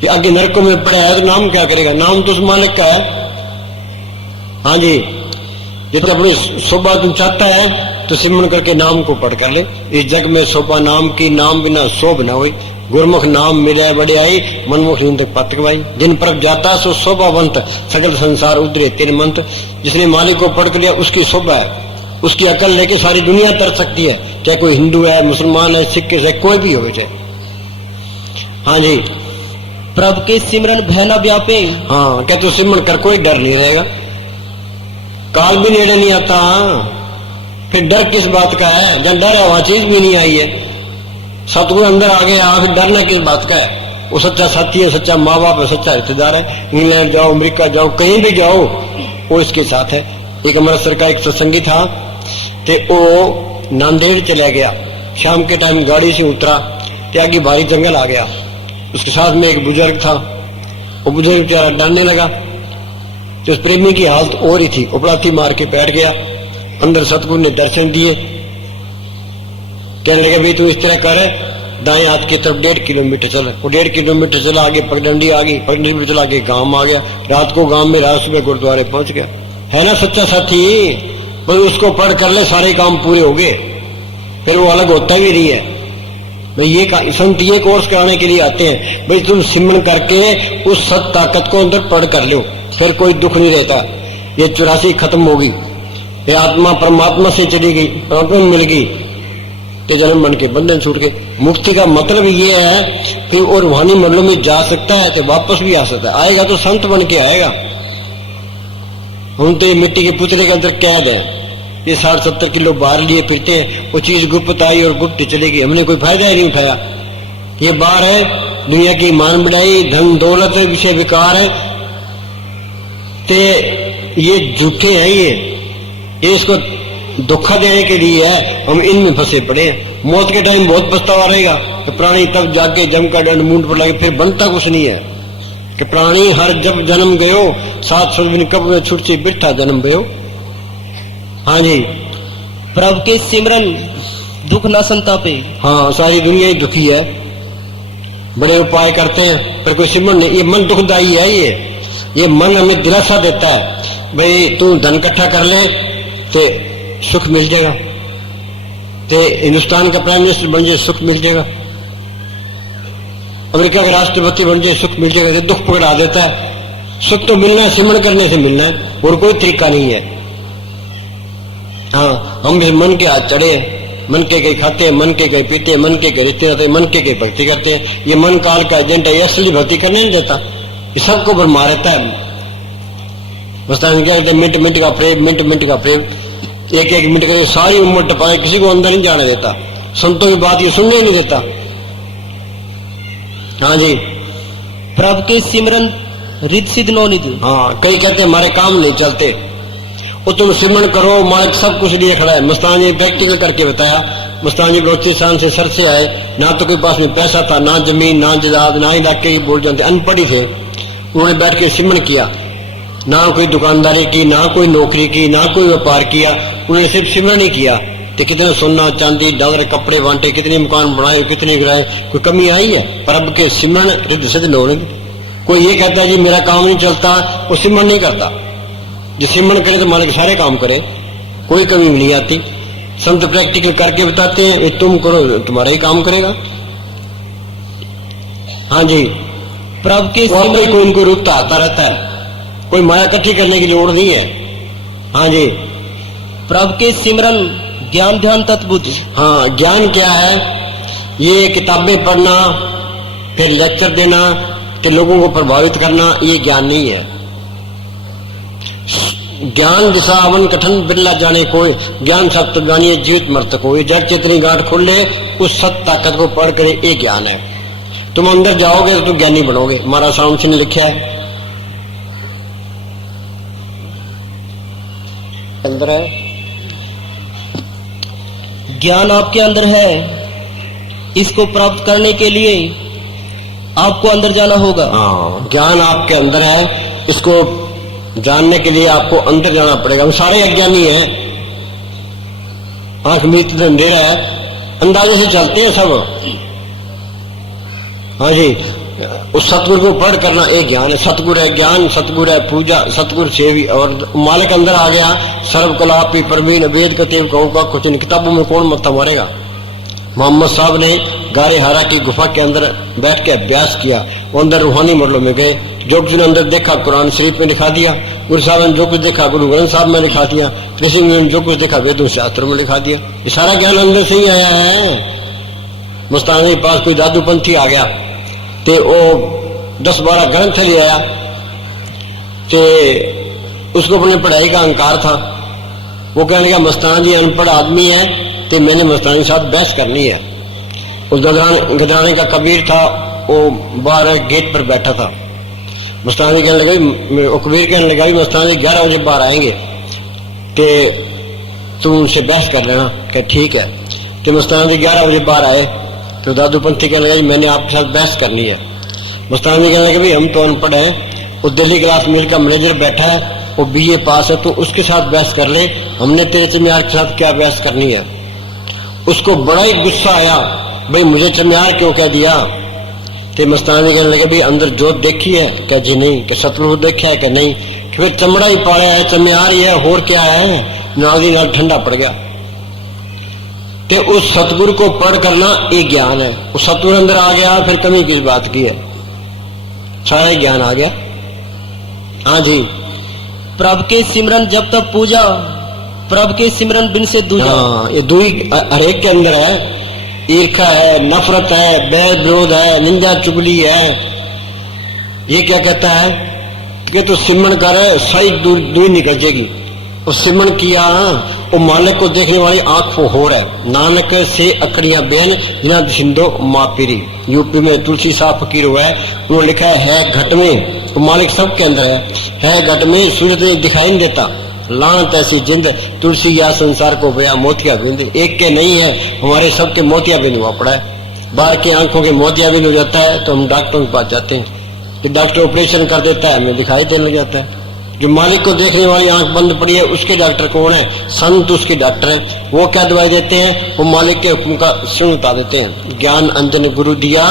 कि आगे नरकों में पड़ा है तो नाम क्या करेगा? नाम तो उस मालिक का है। हाँ जी, जितना अपनी शोभा तुम चाहता है तो सिमरन करके नाम को पढ़ कर ले। इस जग में शोभा नाम की, नाम बिना शोभ न हुई। गुरमुख नाम मिले बड़े आई, मनमुख तक पतकवाई। जिन पर जाता सो शोभावंत, सकल संसार उतरे तेरे मंत्र। जिसने मालिक को पढ़ कर लिया उसकी शोभा है, उसकी अकल लेके सारी दुनिया तर सकती है, चाहे कोई हिंदू है, मुसलमान है, सिख है, कोई भी हो चाहे। हाँ जी, प्रभु के सिमरन भय न व्यापे। हाँ, क्या तो सिमरन कर कोई डर नहीं रहेगा, काल भी नेड़े नहीं आता। फिर डर किस बात का है? जब डर है वहां चीज भी नहीं आई है। सतगुरु अंदर आ गया, फिर डरना किस बात का है? वो सच्चा साथी है, सच्चा माँ बाप है, सच्चा रिश्तेदार है। इंग्लैंड जाओ, अमेरिका जाओ, कहीं भी जाओ, वो इसके साथ है। एक अमृतसर का एक सत्संगी था, ते वो नांदेड़ चला गया, शाम के टाइम गाड़ी से उतरा, ते आगे भारी जंगल आ गया। उसके साथ में एक बुजुर्ग था, वो बुजुर्ग बेचारा डरने लगा। तो उस प्रेमी की हालत और ही थी, उपड़ाती मार के बैठ गया। अंदर सतगुरु ने दर्शन दिए, कहने लगे भाई तू इस तरह कर, दाएं हाथ की तरफ 1.5 किलोमीटर चल। वो 1.5 किलोमीटर चला, आगे पगडंडी आ गई, पगडंडी में चला, आगे गांव आ गया। रात को गांव में, रात सुबह गुरुद्वारे पहुंच गया। है ना सच्चा साथी? बस उसको पढ़ कर ले, सारे काम पूरे हो गए, फिर वो अलग होता ही नहीं है। भाई ये संत ये कोर्स कराने के लिए आते हैं, भाई तुम सिमरन करके उस सत ताकत को अंदर पढ़ कर लो, फिर कोई दुख नहीं रहता। ये 84 खत्म होगी, ये आत्मा परमात्मा से चली गई, परमात्मा मिल गई, कि जन्म मन के बंधन छूट गए। मुक्ति का मतलब ये है कि वो रूहानी मंडलों में जा सकता है, तो वापस भी आ सकता है। आएगा तो संत बन के आएगा। हम तो ये मिट्टी के पुतले के अंदर कैद है, ये 60-70 किलो बाहर लिए फिरते हैं। वो चीज गुप्त आई और गुप्त चली गई, हमने कोई फायदा ही नहीं उठाया। ये बाहर है, दुनिया की मान बढ़ाई, धन दौलत है, विषय विकार है, ते ये झूठे हैं। ये इसको धोखा देने के लिए है, हम इनमें फंसे पड़े हैं। मौत के टाइम बहुत पछतावा रहेगा कि प्राणी तब जाके जम का दंड मुंड पर लगे, फिर बनता कुछ नहीं है। कि प्राणी हर जब जन्म गयो, 700 दिन कब में छुट से बिठा जन्म गयो। हाँ जी, प्रभु के सिमरन दुख न संतापे। हाँ, सारी दुनिया ही दुखी है, बड़े उपाय करते हैं पर कोई सिमरन नहीं। ये मन दुखदायी है। ये मन हमें दिलासा देता है, भाई तू धन इकट्ठा कर ले तो सुख मिल जाएगा, ते हिंदुस्तान का प्राइम मिनिस्टर बन जाए सुख मिल जाएगा, अमेरिका का राष्ट्रपति बन जाए सुख मिल जाएगा। तो दुख पकड़ा देता है। सुख तो मिलना है, सिमरन करने से मिलना है, और कोई तरीका नहीं है। हाँ, हम मन के हाथ चढ़े, मन के कहीं खाते हैं, मन के कहीं पीते हैं, मन के कहीं रिश्ते रहते हैं, मन के कहीं भक्ति करते हैं। ये मन काल का एजेंट है, ये असली भक्ति करने नहीं देता, ये सबको भरमा रहता है। क्या कहते हैं, मिनट मिनट का प्रेम, मिनट मिनट का प्रेम, एक एक मिनट का सारी उम्र टपाए, किसी को अंदर नहीं जाने देता, संतों की बात ये सुनने नहीं देता। हाँ जी, प्रभु के सिमरन रिद सिद्ध नौनिध। हाँ, कई कहते हैं हमारे काम नहीं चलते, वो तुम सिमरन करो, मालिक सब कुछ लिए खड़ा है। मस्तान जी प्रैक्टिकल करके बताया। मस्तान जी बलोचिस्तान से सर से आए, ना तो कोई पास में पैसा था, ना जमीन, ना जायदाद, ना इलाके की बोल जानते, अनपढ़ थे। उन्होंने बैठ के सिमरन किया, ना कोई दुकानदारी की, ना कोई नौकरी की, ना कोई व्यापार किया, उन्होंने सिर्फ सिमरन ही किया। तो कितने सोना चांदी डॉलर कपड़े बांटे, कितने मकान बनाए, कितने गिराए, कोई कमी आई है? पर अब के सिमरन रिद्ध सिद्ध नौनिध। कोई ये कहता जी मेरा काम नहीं चलता, वो सिमरन नहीं करता। जो सिमरन करे तो मालिक सारे काम करे, कोई कमी नहीं आती। संत प्रैक्टिकल करके बताते हैं, तुम करो तुम्हारा ही काम करेगा। हाँ जी, प्रभु के सिमरन को उनको रूप आता रहता है, कोई माया इकट्ठी करने की लोड़ नहीं है। हाँ जी, प्रभु के सिमरन ज्ञान ध्यान तत्बुद्धि। हाँ, ज्ञान क्या है? ये किताबें पढ़ना, फिर लेक्चर देना, कि लोगों को प्रभावित करना, ये ज्ञान नहीं है। ज्ञान दिशा अवन कठन बिरला जाने कोई, ज्ञान सत्य जानिए जीवित मर्त को। ये जड़ चेतनी गांठ खोल ले, उस सत्य ताकत को पढ़ करे, ये ज्ञान है। तुम अंदर जाओगे तो तुम ज्ञानी बनोगे। हमारा साउंड सिंह ने लिखा है, अंदर है ज्ञान आपके अंदर है, इसको प्राप्त करने के लिए आपको अंदर जाना होगा। हाँ, ज्ञान आपके अंदर है, इसको जानने के लिए आपको अंदर जाना पड़ेगा। हम सारे अज्ञानी हैं, आंख में इतना अंधेरा है, अंदाजे से चलते हैं सब। हाँ जी, उस सतगुरु को पढ़ करना एक ज्ञान है। सतगुरु है ज्ञान, सतगुरु है पूजा, सतगुरु सेवी। और मालिक अंदर आ गया, सर्व कलापी परवीन वेद कतेव कहूँ का कुछ इन किताबों में कौन मत्था मारेगा। मोहम्मद साहब ने गारे हारा की गुफा के अंदर बैठ के अभ्यास किया, वो अंदर रूहानी मंडलों में गए। जो कुछ अंदर देखा कुरान शरीफ में लिखा दिया, गुरु साहब ने जो कुछ देखा गुरु ग्रंथ साहब में लिखा दिया, कृष्ण ने जो कुछ देखा वेदों शास्त्रों में लिखा दिया। ये सारा ज्ञान अंदर से ही आया है। मुस्तान के पास कोई दादूपंथी आ गया, ते वो 10-12 ग्रंथ ले आया, ते उसको अपनी पढ़ाई का अहंकार था। वो कहने लगा मस्तान जी अनपढ़ आदमी है, तो मैंने मस्तान के साथ बहस करनी है। उस गदराने का कबीर था, वो बाहर गेट पर बैठा था। मस्तानी कहने लगा, वो कबीर कहने लगा, मस्तानी 11 बजे बाहर आएंगे, ते तुम उनसे बहस कर लेना। क्या ठीक है। तो मस्तानी 11 बजे बाहर आए तो दादू पंथी कहने लगा, मैंने आपके साथ बहस करनी है। मस्तानी कहने लगा, भाई हम तो अनपढ़ हैं, वो दिल्ली क्लास मिल का मैनेजर बैठा है, वो BA पास है, तो उसके साथ बहस कर ले, हमने तेरे चमियार के साथ क्या बहस करनी है। उसको बड़ा ही गुस्सा आया, भाई मुझे चमियार क्यों कह दिया। तो मस्तानी कहने लगे, भाई अंदर जोत देखी है? क्या जी नहीं। क्या सतलुज देखा है? क्या नहीं। फिर चमड़ा ही पाड़ा है, चमियार ही है, और क्या है। नाल ही नाल ठंडा पड़ गया। ते उस सतगुरु को पढ़ करना एक ज्ञान है। उस सतगुरु अंदर आ गया, फिर कमी किस बात की है, सारा ज्ञान आ गया। हाँ जी। प्रभु के सिमरन जब तक पूजा, प्रभु के सिमरन बिन से दूजा। हाँ, ये दुई हरेक के अंदर है। ईर्खा है, नफरत है, बैर विरोध है, निंदा चुगली है। ये क्या कहता है कि तू सिमरन कर, सही दूर निकल जाएगी। और सिमरन किया, वो मालिक को देखने वाली आंख वो हो रहा है। नानक से अकड़ियां बेन जिना सिंधो मापीरी। यूपी में तुलसी साहब फकीर हुआ है, उन्होंने लिखा है घट में, वो मालिक सबके अंदर है घट में, सूरज दिखाई नहीं देता। लानत ऐसी जिंद तुलसी या संसार को बया मोतिया बिंद। एक के नहीं है, हमारे सबके मोतिया बिंद हुआ पड़ा है। बाहर की आंखों के मोतिया बिंद हो जाता है तो हम डॉक्टरों के पास जाते हैं, कि डॉक्टर ऑपरेशन कर देता है, हमें दिखाई देने लग जाता है। जो मालिक को देखने वाली आंख बंद पड़ी है, उसके डॉक्टर कौन है? संत उसके डॉक्टर है। वो क्या दवाई देते हैं? वो मालिक के हुक्म का सुनता देते हैं। ज्ञान अंजन गुरु दिया,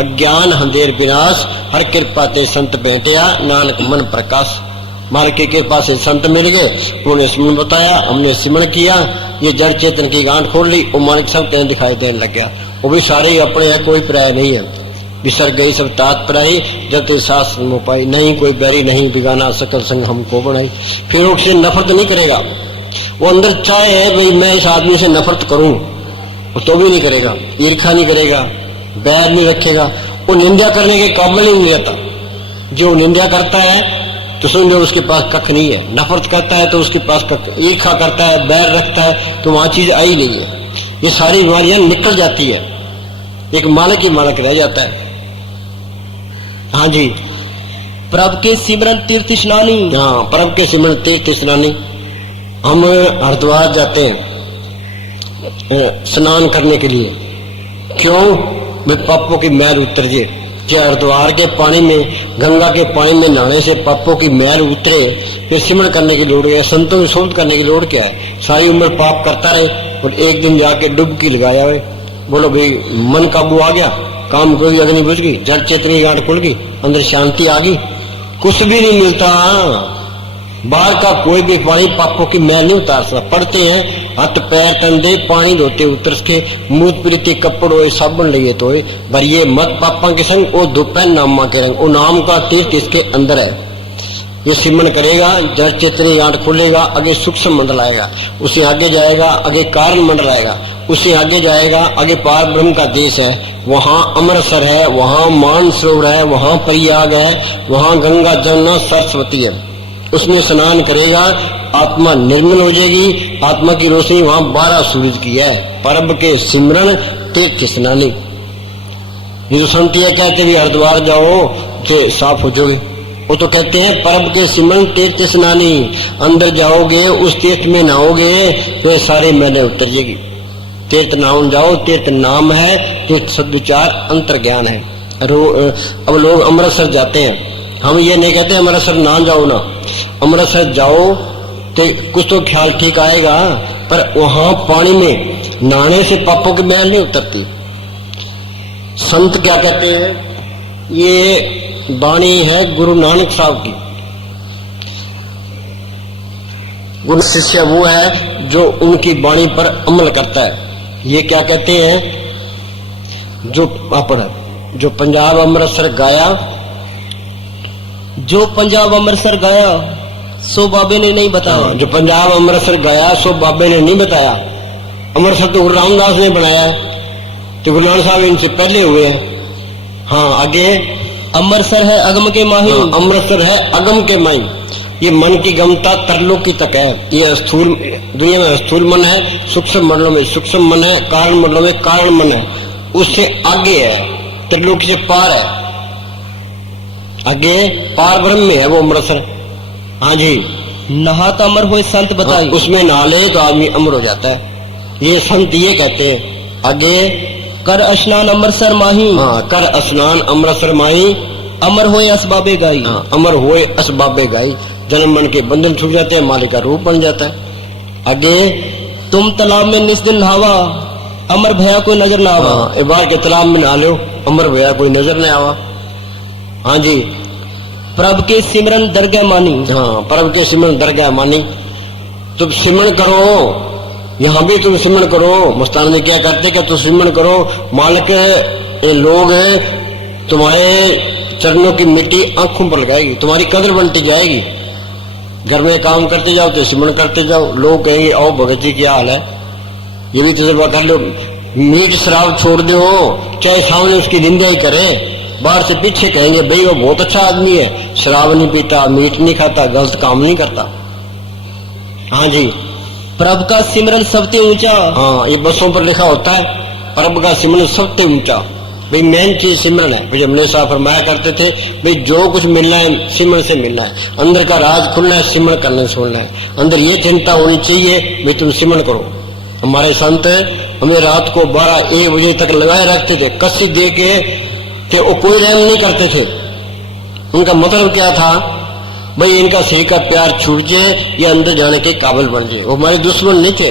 अज्ञान अंधेर विनाश, हर कृपा ते संत भेंटिया, नानक मन प्रकाश। मालिक की कृपा से संत मिल गए, उन्होंने सिमरन बताया, हमने सिमरन किया, ये जड़ चेतन की गांठ खोल ली, वो मालिक सब कहीं दिखाई देने लग गया। वो भी सारे ही अपने हैं, कोई पराया नहीं है। बिसर गई सब तात पराई, जब ते सास मोपाई, नहीं कोई बैरी नहीं बिगाना, सकल संग हमको बनाई। फिर उससे नफरत नहीं करेगा। वो अंदर चाहे है भाई मैं इस आदमी से नफरत करूं, तो भी नहीं करेगा। ईर्खा नहीं करेगा, बैर नहीं रखेगा। वो निंदा करने के काबिल ही नहीं रहता। जो निंदा करता है तो समझो उसके पास कख नहीं है। नफरत करता है तो उसके पास कख, ईर्खा करता है, बैर रखता है, तो वहां चीज आई नहीं है। ये सारी बीमारियां निकल जाती है, एक मालिक ही मालिक रह जाता है। हाँ जी। प्रभु के सिमरन तीर्थ स्नानी। हाँ, प्रभु के सिमरन तीर्थ स्नानी। हम हरिद्वार जाते हैं स्नान करने के लिए, क्यों? वे पापों की मैल उतर जाए। जो हरिद्वार के पानी में, गंगा के पानी में नहाने से पापों की मैल उतरे, फिर सिमरन करने की लोड़ है। संतों की शोध करने की लोड़ क्या है? सारी उम्र पाप करता रहे और एक दिन जाके डुबकी लगाया हुए, बोलो भाई मन काबू आ गया, काम कोई अग्नि बुझ गई, जड़ चेतनी गांठ खुल गई, अंदर शांति आ गई। कुछ भी नहीं मिलता। बाहर का कोई भी पानी पापों की मैल नहीं उतार सकता। पढ़ते हैं हाथ पैर तंदे पानी धोते उतर के, मूत प्रीति कपड़ होए साबुन लिए तो भरिए मत पापा के संग, ओ दुपहर नामा के रंग। वो नाम का तीर्थ इसके अंदर है। ये सिमरन करेगा, जड़ चेतनी गांठ खुलेगा, आगे सूक्ष्म मंडल आएगा, उसे आगे जाएगा, आगे कारण मंडल आएगा, उससे आगे जाएगा, आगे पार ब्रह्म का देश है, वहां अमृतसर है, वहां मानसरोवर है, वहां प्रयाग है, वहां गंगा जमुना सरस्वती है। उसमें स्नान करेगा, आत्मा निर्मल हो जाएगी। आत्मा की रोशनी वहां 12 सूरज की है। परब के सिमरन तीर्थ स्नानी। ये जो संतिया कहते भी हरिद्वार जाओ तो साफ हो जाओगे, वो तो कहते हैं परब के सिमरन तीर्थ स्नानी। अंदर जाओगे, उस तीर्थ में नहाओगे तो सारे मैंने उतर जाएगी। तीर्थ नाम जाओ, तीर्थ नाम है, तीर्थ सद्विचार अंतर ज्ञान है। अब लोग अमृतसर जाते हैं, हम ये नहीं कहते अमृतसर ना जाओ ना, अमृतसर जाओ तो कुछ तो ख्याल ठीक आएगा, पर वहां पानी में नहाने से पापों की मैल नहीं उतरती। संत क्या कहते हैं? ये वाणी है गुरु नानक साहब की। गुरु शिष्य वो है जो उनकी वाणी पर अमल करता है। ये क्या कहते हैं? जो पंजाब अमृतसर गाया, जो पंजाब अमृतसर गया सो बाबे ने नहीं बताया। जो पंजाब अमृतसर गया सो बाबे ने नहीं बताया। अमृतसर तो गुरु रामदास ने बनाया, तो गुरु नानक साहब इनसे पहले हुए हैं। हाँ, आगे अमृतसर है अगम के माही। अमृतसर है अगम के माही। ये मन की गमता तरलोकी तक है। ये स्थूल दुनिया में स्थूल मन है, सूक्ष्म मंडलों में सूक्ष्म मन है, कारण मंडलों में कारण मन है। उससे आगे है, त्रिलोकी से पार है, आगे पार ब्रह्म में है वो अमृतसर। हाँ जी, नहाता अमर हुए संत बताई। उसमें नहा ले तो आदमी अमर हो जाता है, ये संत ये कहते हैं। आगे कर स्नान अमृतसर माही। हाँ, कर स्नान अमृतसर माही, अमर हुए असबाबे गाई। हाँ, अमर हुए असबाबे गाई, जन्म मन के बंधन छूट जाते हैं, मालिक का रूप बन जाता है। आगे तुम तालाब में निस दिन नहावा, अमर भया कोई नजर ना आवा। हाँ, एक बार के तालाब में नहा लो, अमर भया कोई नजर नहीं आवा। हाँ जी, प्रभ के सिमरन दरगाह मानी। हाँ, प्रभु के सिमरन दरगाह मानी। तुम सिमरन करो, यहाँ भी तुम सिमरन करो। मस्तान ने क्या करते कि तुम सिमरन करो, मालिक ये लोग हैं, तुम्हारे चरणों की मिट्टी आंखों पर लगाएगी, तुम्हारी कदर बनती जाएगी। घर में काम करते जाओ तो सिमरन करते जाओ, लोग कहेंगे आओ भगत जी क्या हाल है। ये भी तजुर्बा कर लो, मीट शराब छोड़ दो, चाहे सामने उसकी निंदा ही करे, बाहर से पीछे कहेंगे भाई वो बहुत अच्छा आदमी है, शराब नहीं पीता, मीट नहीं खाता, गलत काम नहीं करता। हाँ जी, प्रभ का सिमरन सबसे ऊंचा। हाँ, ये बसों पर लिखा होता है, प्रभु का सिमरन सबसे ऊंचा। भाई मेन चीज सिमरन है। भाई हमने साहब फरमाया करते थे भाई जो कुछ मिलना है सिमरन से मिलना है, अंदर का राज खुलना है, सिमरन करने से खुलना है। अंदर ये चिंता होनी चाहिए भाई तुम सिमरन करो। हमारे संत हमें रात को 12-1 बजे तक लगाए रखते थे, कस्सी दे के वो कोई रहम नहीं करते थे। उनका मतलब क्या था भाई इनका सही का प्यार छूट जाए या अंदर जाने के काबिल बन जाए। वो हमारे दुश्मन नहीं थे,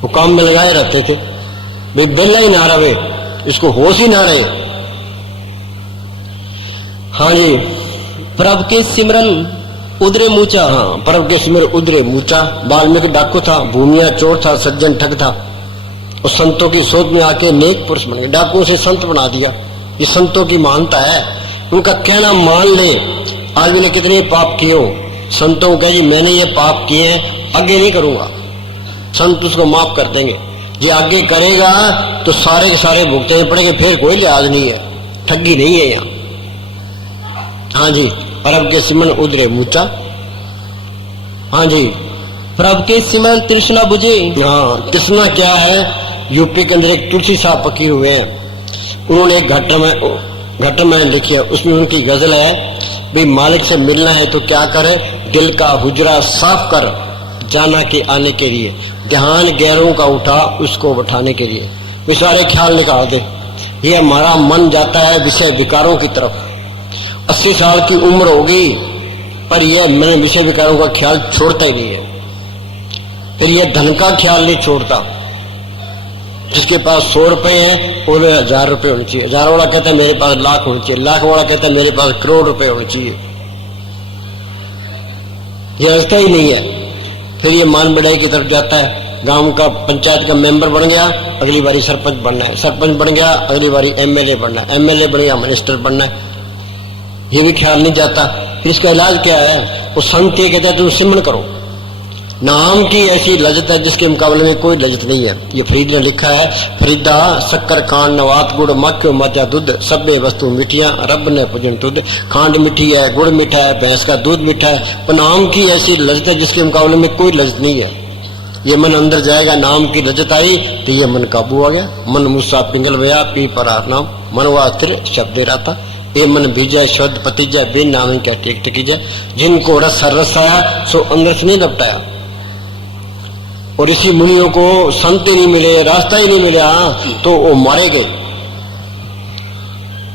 वो काम में लगाए रहते थे। भाई बेला ही ना रहे, इसको होश ही ना रहे। हाँ जी, प्रभ के सिमरन उदरे मूचा। हाँ, प्रभ के सिमरन उदरे मूचा। वाल्मीकि डाकू था, भूमिया चोर था, सज्जन ठग था, और संतों की सोच में आके नेक पुरुष बन गए, डाकुओं से संत बना दिया। ये संतों की महानता है, उनका कहना मान ले। आदमी ने कितने पाप किए हो, संतों को कहे जी मैंने ये पाप किए हैं, आगे नहीं करूंगा, संत उसको माफ कर देंगे। ये आगे करेगा तो सारे के सारे भुगतने पड़ेंगे, फिर कोई लिहाज नहीं है, ठगी नहीं है यहाँ। हाँ जी, प्रभ के सिमरन उदरे मूचा। हाँ जी, प्रभ के सिमरन तृष्णा बुझे। हाँ, तृष्णा क्या है, यूपी के अंदर एक तुलसी साहब पकी हुए हैं, उन्होंने एक घट में लिखी है, उसमें उनकी गजल है भाई मालिक से मिलना है तो क्या करे, दिल का हुजरा साफ कर जाना के आने के लिए, ध्यान गैरों का उठा उसको उठाने के लिए। वे सारे ख्याल निकाल दे, ये हमारा मन जाता है विषय विकारों की तरफ। 80 साल की उम्र होगी पर यह मैंने विषय विकारों का ख्याल छोड़ता ही नहीं है। फिर यह धन का ख्याल नहीं छोड़ता, जिसके पास 100 रुपए हैं वो 1000 रुपए होने चाहिए, 1000 वाला कहता है मेरे पास लाख होने चाहिए, लाख वाला कहता है मेरे पास करोड़ रुपए होने चाहिए। यह रास्ता ही नहीं है। फिर ये मान बढ़ाई की तरफ जाता है, गांव का पंचायत का मेंबर बन गया, अगली बारी सरपंच बनना है, सरपंच बन गया अगली बारी एमएलए बनना है, एमएलए बन गया मिनिस्टर बनना है, ये भी ख्याल नहीं जाता। फिर इसका इलाज क्या है, वो संत ये कहता है तुम सिमरन करो। नाम की ऐसी लज्जत है जिसके मुकाबले में कोई लज्जत नहीं है। ये फरीद ने लिखा है, फरीदा शक्कर खांड नवात गुड़ मक्यो मध्या दूध सभ्य वस्तु मिठिया रब ने पूजन तुद। खांड मीठी है, गुड़ मीठा है, भैंस का दूध मीठा है, पर नाम की ऐसी लज्जत है जिसके मुकाबले में कोई लज्जत नहीं है। ये मन अंदर जाएगा, नाम की लज्जत आई तो ये मन काबू आ गया। मन मुस्सा पिंगल भया पी पर नाम मनवा स्थिर शब्द रहता, ये मन बीजा शब्द पतिजा बिन नाम क्या टेक टेकी जाए। जिनको रस आया सो अंदर से नहीं लपटाया। और ऋषि मुनियों को संत ही नहीं मिले, रास्ता ही नहीं मिला तो वो मारे गए।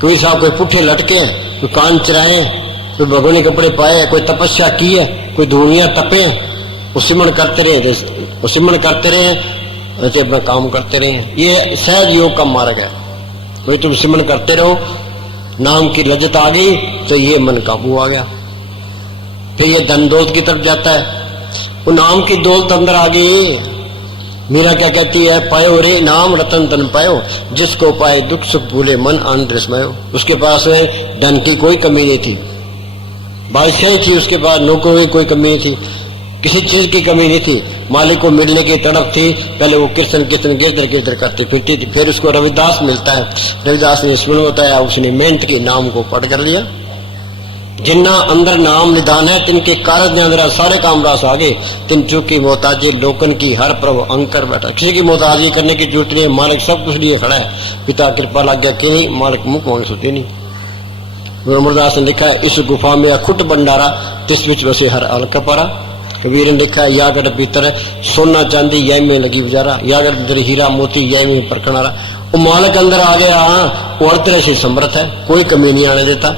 कोई साहब कोई पुट्ठे लटके, कोई कान चराए, कोई भगोने कपड़े पाए, कोई तपस्या की है, कोई धूनिया तपे, वो सिमरन करते रहे, वो सिमरन करते रहे, ऐसे अपना काम करते रहे। ये सहज योग का मार्ग है। वही तुम सिमरन करते रहो, नाम की लज्जत आ गई तो ये मन काबू आ गया। फिर ये धन दौलत की तरफ जाता है, वो नाम की दौलत अंदर आ गई। मीरा क्या कहती है, पायो रे नाम रतन धन पायो, जिसको पाए दुख सुख भूले मन आनंद रसमायो। उसके पास धन की कोई कमी नहीं थी, बादशाही थी, उसके पास नौकरी की कोई कमी नहीं थी, किसी चीज की कमी नहीं थी। मालिक को मिलने की तड़प थी। पहले वो कीर्तन कीर्तन गिरधर गिरधर करती फिरती थी। फिर उसको रविदास मिलता है, रविदास ने स्मरण होता है, उसने मेहनत की, नाम को पढ़ कर लिया, जिन्ना अंदर नाम निदान है तिनके कारज ने अंदर सारे काम रास आगे तिन चूकी मोहताजी लोकन की हर प्रभु अंकर बैठा। किसी की मोहताजी करने की जरूरत नहीं है, मालिक सब कुछ लिए खड़ा है। पिता कृपा लग गया कि नहीं, मालिक मुख मांग सोते नहीं। गुरु अमरदास ने लिखा है इस गुफा में अखुट भंडारा तिस विच बसे हर अल कपारा। कबीर ने लिखा है यागढ़ भीतर सोना चांदी यह में लगी गुजारा, यागढ़ भीतर हीरा मोती यह में परखनारा। वो मालिक अंदर आ गया, वो हर तरह से समर्थ है, कोई कमी नहीं आने देता।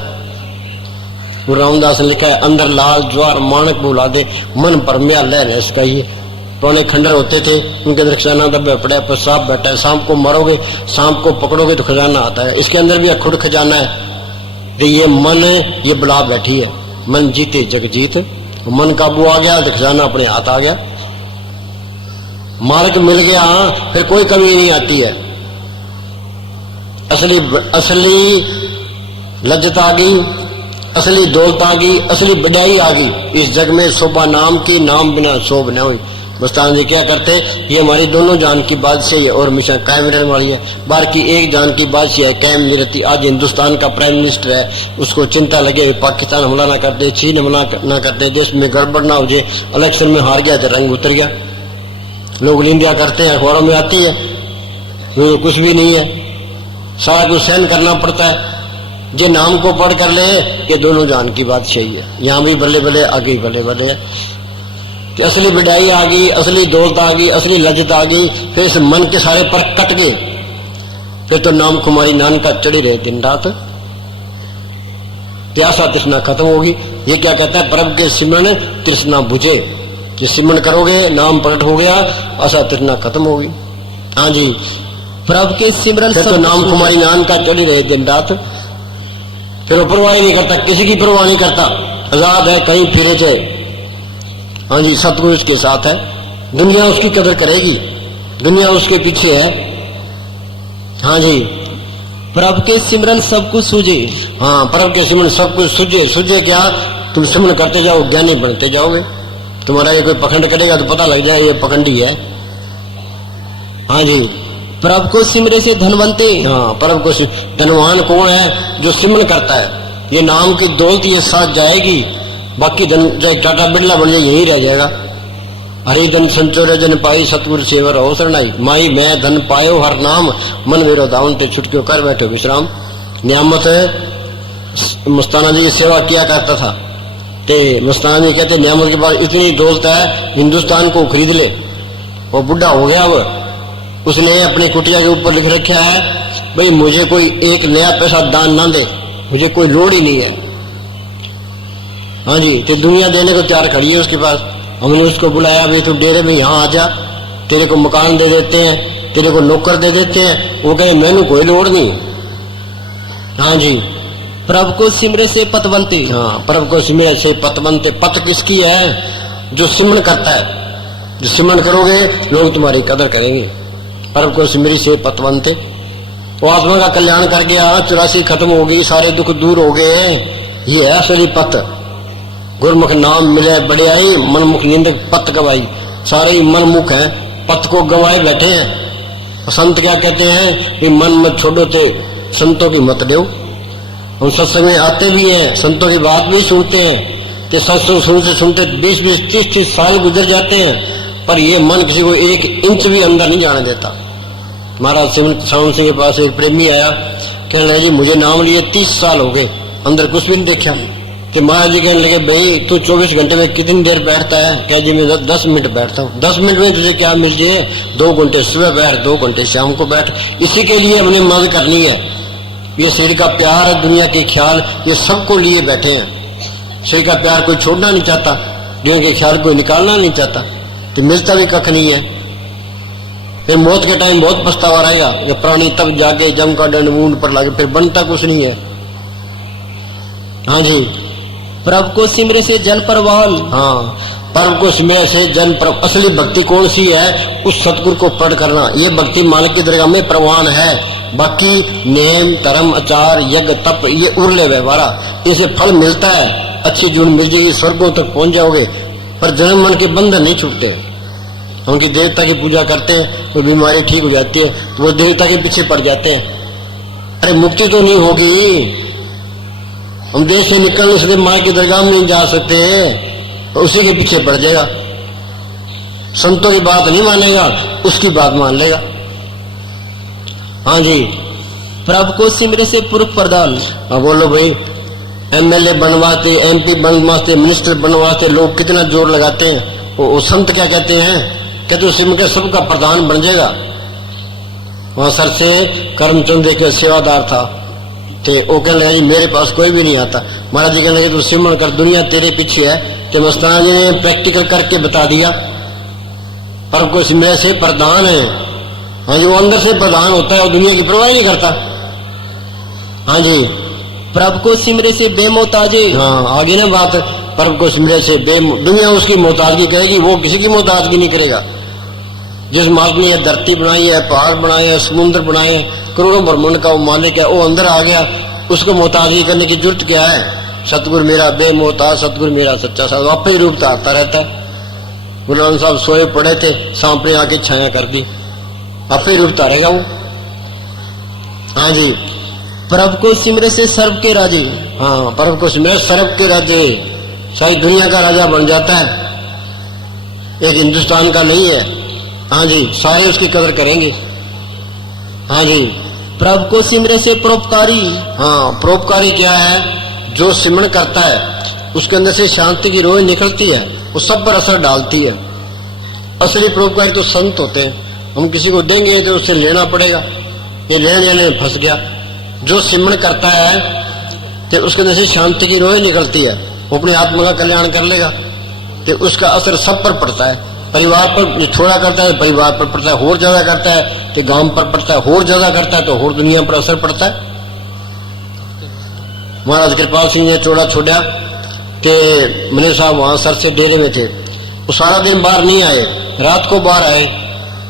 गुरु रामदास ने लिखा है अंदर लाल ज्वार माणक बुला दे मन पर म्या लहर है इसका। ये पुराने खंडर होते थे, उनके अंदर खजाना दबे पड़ा है, पर सांप बैठा है, सांप को मारोगे सांप को पकड़ोगे तो खजाना आता है। इसके अंदर भी अखुड़ खजाना है। तो ये मन ये बुला बैठी है, मन जीते जग जीत। मन काबू आ गया तो खजाना अपने हाथ आ गया, मालिक मिल गया, फिर कोई कमी नहीं आती है। असली लज्जत आ गई, असली दौलत आ गई, असली बढ़ाई आ गई। इस जग में शोभा नाम की, नाम बिना शोभ न हुई। मस्तान जी क्या करते, ये हमारी दोनों जान की बादशाही है और हमेशा कायम रहने वाली है। बाहर की एक जान की बादशाही है, कायम नहीं रहती। आज हिंदुस्तान का प्राइम मिनिस्टर है, उसको चिंता लगे पाकिस्तान हमला ना कर दे, चीन हमला ना कर दे, देश में गड़बड़ ना हो जाए, इलेक्शन में हार गया तो रंग उतर गया। लोग निंदा करते हैं, अखबारों में आती है, तो कुछ भी नहीं है, सारा कुछ सहन करना पड़ता है। जो नाम को पढ़ कर ले, ये दोनों जान की बादशाही है। यहाँ भी बल्ले बल्ले, आगे बल्ले बल्ले है। तो असली बढ़ाई आ गई, असली दौलत आ गई, असली लज्जत आ गई। फिर इस मन के सारे पर कट गए, फिर तो नाम कुमारी नान का चढ़ी रहे दिन रात। प्यासा तृष्णा खत्म होगी। ये क्या कहता है, प्रभु के सिमरन तृष्णा बुझे। जो सिमरन करोगे, नाम प्रकट हो गया, आशा तृष्णा खत्म होगी। हाँ जी, प्रभु के सिमरन फिर तो नाम कुमारी नान का चढ़ी रहे दिन रात। फिर वो परवाह नहीं करता, किसी की परवाह नहीं करता, आजाद है, कहीं फिरे जाए। हाँ जी, सतगुरु उसके साथ है, दुनिया उसकी कदर करेगी, दुनिया उसके पीछे है। हाँ जी, प्रभु के सिमरन सब कुछ सूझे। हाँ, प्रभु के सिमरन सब कुछ सूझे। सूझे क्या, तुम सिमरन करते जाओ, ज्ञानी बनते जाओगे। तुम्हारा ये कोई पखंड करेगा तो पता लग जाए ये पखंडी है। हाँ जी, प्रभु को सिमरे से धनवंते। हाँ, प्रभु को धनवान कौन है, जो सिमरन करता है। ये नाम की दौलत ये साथ जाएगी, बाकी धन चाहे टाटा बिरला बन जाए यही रह जाएगा। हरि धन संचोरे जन पाई सतगुरु सेवर हो शरणाई, माई मैं धन पायो हर नाम, मन मेरो दावन ते छुटक्यो कर बैठो विश्राम। नियामत मस्ताना जी की सेवा किया करता था। ते मस्ताना जी कहते नियामत के पास इतनी दौलत है, हिंदुस्तान को खरीद ले। वो बुढ़ा हो गया, वो उसने अपनी कुटिया के ऊपर लिख रखा है, भाई मुझे कोई एक नया पैसा दान ना दे, मुझे कोई लोड़ ही नहीं है। हाँ जी, तो दुनिया देने को तैयार खड़ी है उसके पास। हमने उसको बुलाया, भाई तू डेरे में यहाँ आ जा, तेरे को मकान दे देते हैं, तेरे को नौकर दे देते हैं। वो कहे मैंने कोई लोड़ नहीं। हाँ जी, प्रभु को सिमरे से पतवंते। हाँ, प्रभु को सिमरे से पतवंते। पत किसकी है, जो सिमरन करता है। जो सिमरन करोगे लोग तुम्हारी कदर करेंगे। प्रभु को सिमरी से पतवंते। वो आत्मा का कल्याण कर गया, 84 खत्म हो गई, सारे दुख दूर हो गए। ये है असली पत। गुरमुख नाम मिले बढ़ियाई, मनमुख निंदक पत गवाई। सारे ही मनमुख हैं, पत को गवाए बैठे हैं। संत क्या कहते हैं कि मन मत छोड़ो थे संतों की मत दो। हम सत्संग में आते भी हैं, संतों की बात भी सुनते हैं, तो सत्संग सुनते सुनते 20-20, 30-30 साल गुजर जाते हैं, पर ये मन किसी को 1 इंच भी अंदर नहीं जाने देता। महाराज सावन सिंह के पास एक प्रेमी आया, कहने लगे जी मुझे नाम लिए 30 साल हो गए, अंदर कुछ भी नहीं देखा। कि महाराज जी कहने लगे भाई तू 24 घंटे में कितनी देर बैठता है? क्या जी मैं 10 मिनट बैठता हूँ। 10 मिनट में तुझे क्या मिल जाए? 2 घंटे सुबह बैठ, 2 घंटे शाम को बैठ। इसी के लिए हमने मदद करनी है। ये शरीर का प्यार, दुनिया के ख्याल, ये सबको लिए बैठे हैं। शरीर का प्यार कोई छोड़ना नहीं चाहता, दुनिया के ख्याल कोई निकालना नहीं चाहता, तो मिलता भी कख नहीं है। फिर मौत के टाइम बहुत पछतावा रहेगा, जब प्राणी तब जाके जम का दंड मुंड पर लागे, फिर बनता कुछ नहीं है। हाँ जी, प्रभु को सिमरे से जन परवान। हाँ, प्रभु को सिमरे से जन पर। असली भक्ति कौन सी है? उस सतगुरु को पढ़ करना। ये भक्ति मालिक की दरगाह में प्रवान है। बाकी नेम धर्म आचार यज्ञ तप ये उर्ले व्यवहारा, इसे फल मिलता है, अच्छी जून मिल जाएगी, स्वर्गों तक पहुंच जाओगे, पर जन्म मन के बंधन नहीं छूटते। उनकी देवता की पूजा करते हैं, कोई बीमारी ठीक हो जाती है तो वो देवता के पीछे पड़ जाते हैं। अरे मुक्ति तो नहीं होगी, हम देश से निकल नहीं सकते, माँ की दरगाह में नहीं जा सकते, तो उसी के पीछे पड़ जाएगा। संतों की बात नहीं मानेगा, उसकी बात मान लेगा। हाँ जी, प्रभु को सिमरे से पूर्व प्रदान। अब बोलो भाई, एमएलए बनवाते, एमपी बनवाते, मिनिस्टर बनवाते लोग कितना जोर लगाते हैं। वो संत क्या कहते हैं, कहते सिमर के सबका प्रधान बन जाएगा। वहां सर से करमचंद एक सेवादार था, ते वो कहने लगा जी मेरे पास कोई भी नहीं आता। महाराज जी कहने लगे तू सिमरन कर, दुनिया तेरे पीछे है। तो मस्ताना जी ने प्रैक्टिकल करके बता दिया, पर कोई सिमरे से प्रधान है। हाँ जी, वो अंदर से प्रधान होता है और दुनिया की परवाह नहीं करता। हाँ जी, प्रभु को सिमरे से बेमोहताजे। हाँ आगे ना बात, प्रभु को सिमरे से दुनिया उसकी मोहताजगी करेगी, वो किसी की मोहताजगी नहीं करेगा। जिस मालिक ने धरती बनाई है, पहाड़ बनाए हैं, समुद्र बनाए हैं, करोड़ों ब्रह्मांड का वो मालिक है, वो अंदर आ गया, उसको मोहताजगी करने की जरूरत क्या है। सतगुरु मेरा बेमोहताज, सतगुरु मेरा सच्चा साधु, आपे ही रूप धारता रहता है। गुरु नानक साहब सोए पड़े थे, सांप ने आके छाया कर दी, आपे ही रूप धारेगा वो। हाँ जी, प्रभु को सिमरे से सर्व के राजे। हाँ, प्रभु को सिमरे सर्व के राजे, सारी दुनिया का राजा बन जाता है, एक हिंदुस्तान का नहीं है। हाँ जी, सारे उसकी कदर करेंगे। हाँ जी, प्रभु को सिमरे से परोपकारी। हाँ, परोपकारी क्या है, जो सिमरन करता है उसके अंदर से शांति की रोह निकलती है, वो सब पर असर डालती है। असली परोपकारी तो संत होते हैं, हम किसी को देंगे तो उससे लेना पड़ेगा, ये लेने देने में फंस गया। जो सिमरन करता है तो उसके अंदर से शांति की रोह निकलती है, वो अपने आत्मा का कल्याण कर लेगा, तो उसका असर सब पर पड़ता है। परिवार पर थोड़ा करता है, परिवार पर पड़ता है, और ज्यादा करता है तो गांव पर पड़ता है, और ज्यादा करता है तो और दुनिया पर असर पड़ता है। महाराज कृपाल सिंह ने चौड़ा छोड़ा कि मने साहब वहां सर से डेरे में थे, वो सारा दिन बाहर नहीं आए, रात को बाहर आए,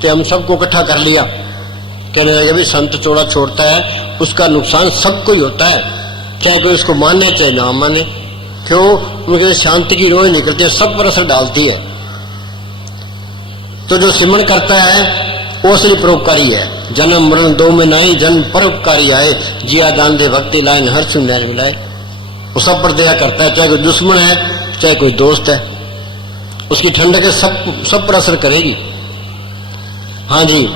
तो हम सबको इकट्ठा कर लिया। कहने लगे भाई संत चौड़ा छोड़ता है उसका नुकसान सबको ही होता है, चाहे कोई उसको माने चाहे ना माने। क्यों? उनके शांति की रोह निकलती है, सब पर असर डालती है। तो जो सिमरन करता है वो असली परोपकारी है। जन्म मरण दो में नहीं, जन्म परोपकारी आए, जिया दान दे भक्ति लाइन हर सुनैर मिलाए। वो सब पर दया करता है, चाहे कोई दुश्मन है चाहे कोई दोस्त है, उसकी ठंडक सब पर असर करेगी। हाँ जी,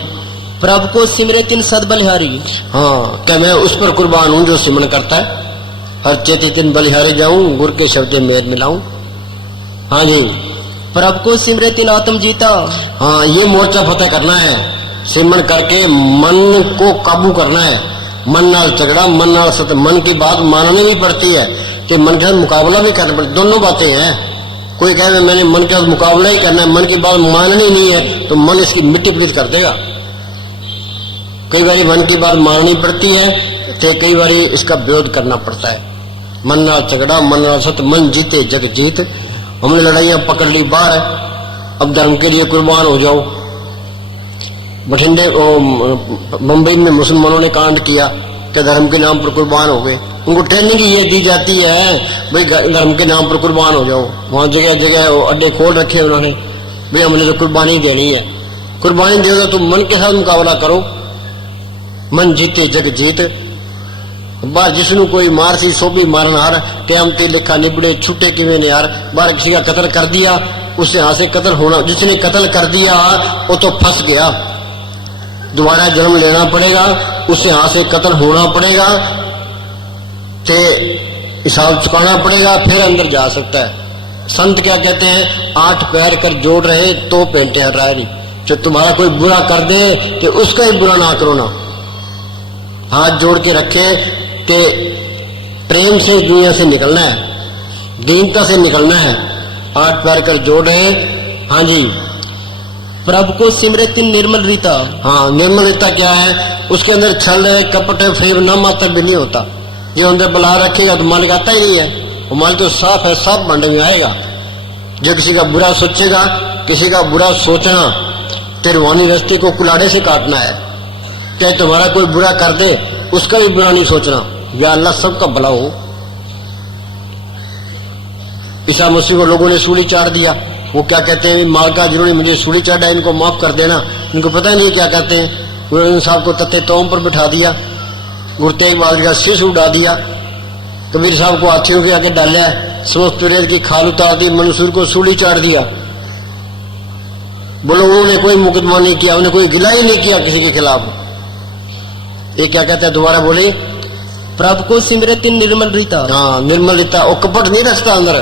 प्रभु को सिमरे तिन सद बलिहारी। हाँ, क्या मैं उस पर कुर्बान हूं जो सिमरन करता है। हर चेती तिन बलिहारी जाऊं, गुर के शब्द मेर मिलाऊं। हाँ जी, प्रभु को सिमरे तिन आत्म जीता। हाँ, ये मोर्चा फतेह करना है, सिमरन करके मन को काबू करना है। मन नाल झगड़ा, मन नाल सत, मन की बात माननी भी पड़ती है, तो मन के साथ मुकाबला भी करना पड़ता, दोनों बातें हैं। कोई कहे मैंने मन के साथ मुकाबला ही करना है, मन की बात माननी नहीं है, तो मन इसकी मिट्टी पलीत कर देगा। कई बार मन की बात माननी पड़ती है तो कई बार इसका विरोध करना पड़ता है। मन नाल झगड़ा, मन नाल सत, मन जीते जग जीत। हमने लड़ाइयां पकड़ ली बाहर, अब धर्म के लिए कुर्बान हो जाओ। बठिंडे मुंबई में मुसलमानों ने कांड किया कि धर्म के नाम पर कुर्बान हो गए। उनको ट्रेनिंग ये दी जाती है भाई धर्म के नाम पर कुर्बान हो जाओ। वहां जगह जगह अड्डे खोल रखे उन्होंने, भाई हमने तो कुर्बानी देनी है। कुर्बानी दे दो तो मन के साथ मुकाबला करो, मन जीते जग जीत। बाहर जिसनु कोई मार सी सो भी मारनहार, टाइम ते लिखा निबड़े छूटे किवें ने यार। बाहर किसी का कत्ल कर दिया, उससे यहां से कत्ल होना, जिसने कत्ल कर दिया वो तो फंस गया, दोबारा जन्म लेना पड़ेगा, उससे यहां से कत्ल होना पड़ेगा, ते हिसाब चुकाना पड़ेगा, फिर अंदर जा सकता है। संत क्या कहते हैं, 8 पैर कर जोड़ रहे तो पेंटे हर रहा नहीं। जो तुम्हारा कोई बुरा कर दे तो उसका ही बुरा ना करो ना, हाथ जोड़ के रखे कि प्रेम से दुनिया से निकलना है, दीनता से निकलना है। 8 पैर कर जोड़ रहे। हाँ जी, प्रभु को सिमरे तिन निर्मल रीता। हाँ, निर्मल रीता क्या है, उसके अंदर छल कपट फेर न मात्र भी नहीं होता। जो अंदर बला रखेगा तो मालिक आता ही नहीं है, वो मालिक तो साफ है, साफ भांडे में आएगा। जो किसी का बुरा सोचेगा, किसी का बुरा सोचना तिरवानी रस्ते को कुलाड़े से काटना है। चाहे तुम्हारा कोई बुरा कर दे उसका भी बुरा नहीं सोचना, या अल्लाह सबका भला हो। ईसा मसीह को लोगों ने सूली चाड़ दिया, वो क्या कहते हैं, मालका जिन्होंने मुझे सूली चाड़ा इनको माफ कर देना। इनको पता नहीं क्या कहते हैं। गुरु साहब को तत्ते तोम पर बिठा दिया, गुरु तेग बहादुर का शीश उड़ा दिया। कबीर साहब को हाथियों के आगे डाला, समस्त रेत की खाल उतार दी, मंसूर को सूली चाट दिया। बोलो उन्होंने कोई मुकदमा नहीं किया, उन्होंने कोई गिला ही नहीं किया किसी के खिलाफ। ये क्या कहता है, दोबारा बोले, प्रभु को सिमरत निर्मल रीता। हाँ, निर्मल रीता। और कपट नहीं रखता अंदर।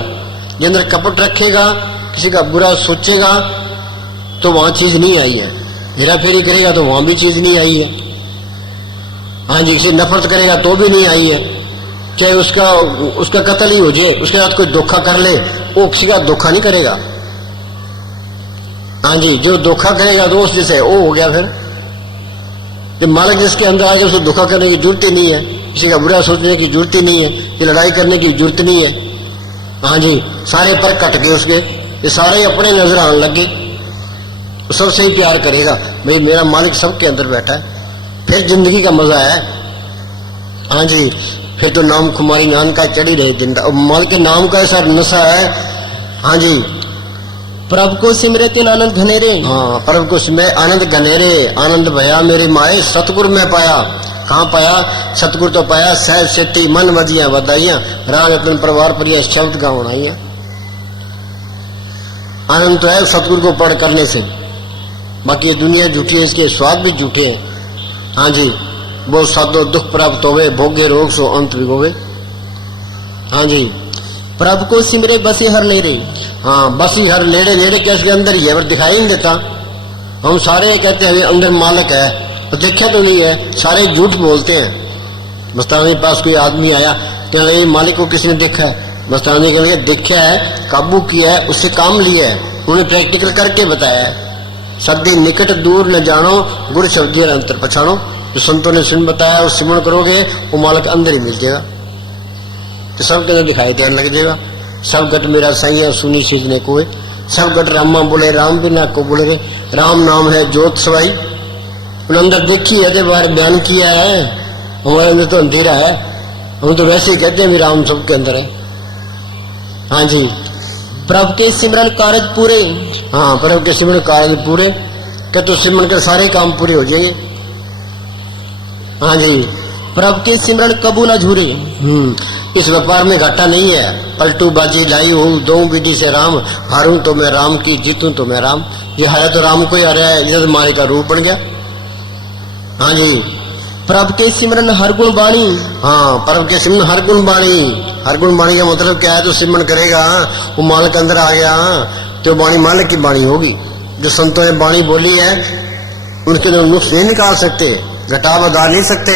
जे अंदर कपट रखेगा, किसी का बुरा सोचेगा, तो वहां चीज नहीं आई है। हेरा फेरी करेगा तो वहां भी चीज नहीं आई है। हाँ जी, किसी नफरत करेगा तो भी नहीं आई है। चाहे उसका कत्ल ही हो जाए, उसके साथ कोई धोखा कर ले, वो किसी का धोखा नहीं करेगा। हाँ जी, जो धोखा करेगा दोस्त जैसे वो हो गया। फिर जब मालिक जिसके अंदर आ जाए, उसको धोखा करने की जरूरत ही नहीं है, किसी का बुरा सोचने की जरूरत ही नहीं है, ये लड़ाई करने की जरूरत नहीं है। हाँ जी, सारे पर कट गए उसके, ये सारे अपने नजर आने लगे। वो सबसे ही प्यार करेगा, भाई मेरा मालिक सबके अंदर बैठा है। फिर जिंदगी का मजा है। हाँ जी, फिर तो नाम खुमारी नान का चढ़ी रहे दिन। मालिक के नाम का ऐसा नशा है। हाँ जी, प्रभु को सिमरत आनंद घनेरे। हाँ, प्रभु को सिमरे आनंद घनेरे। आनंद भया मेरे माए सतगुर में पाया। कहाँ पाया? सतगुर तो पाया सहज सेती मन वजिया बधाइया, राग रतन परिवार पर यह शब्द गाँव आई है। आनंद तो है सतगुरु को पढ़ करने से, बाकी ये दुनिया झूठी है, इसके स्वाद भी झूठे हैं। हाँ जी, वो साधो दुख प्राप्त होवे, भोगे रोग सो अंत विगोवे। हाँ जी, प्रभु को सिमरे बसे हर नेरे। हाँ, बस ही हर नेड़े नेड़े के इसके अंदर ही है, पर दिखाई नहीं देता। हम सारे कहते हैं अंदर मालिक है, तो देखा तो नहीं है, सारे झूठ बोलते हैं। मस्तानी के पास कोई आदमी आया, कहने लगे मालिक को किसने देखा है? मस्तानी के लिए देखा है, काबू किया है, उससे काम लिया है, उन्हें प्रैक्टिकल करके बताया है। सदी निकट दूर न जानो, गुड़ शब्दी अंतर पछाणो। जो संतों ने सुन बताया और सिमरण करोगे, वो मालिक अंदर ही मिल जाएगा, तो सबके अंदर दिखाई देने लग जाएगा। सब गट मेरा साइया सुनी सीजने को, सब गट रामा बोले राम बिना को बोले रे, राम नाम है जोत सवाई। उन्हें अंदर देखी है, बाहर बयान किया है। हमारे अंदर तो अंधेरा है, हम तो वैसे ही कहते हैं भी राम सबके अंदर है। हाँ जी, प्रभु के सिमरन कारज पूरे। हाँ, प्रभु के सिमरन कारज पूरे, क्या तो सिमरन के सारे काम पूरे हो जाएंगे। हाँ जी, प्रभु के सिमरन कबू न झूरे। इस व्यापार में घाटा नहीं है। पलटू बाजी लाई हूँ, दो विधि से राम, हारूं तो मैं राम की, जीतूं तो मैं राम। ये हारा तो राम को ही हारा है, जब मारे का रूप बन गया। हाँ जी, प्रभु के सिमरन हर गुण बाणी। हाँ, प्रभु के सिमरन हर गुण बाणी। हर गुण बाणी का मतलब क्या है? तो सिमरन करेगा, वो मालिक के अंदर आ गया, तो बाणी मालिक की बाणी होगी। जो संतों ने बाणी बोली है, उनके नुक्स नहीं निकाल सकते, घटा बधा नहीं सकते।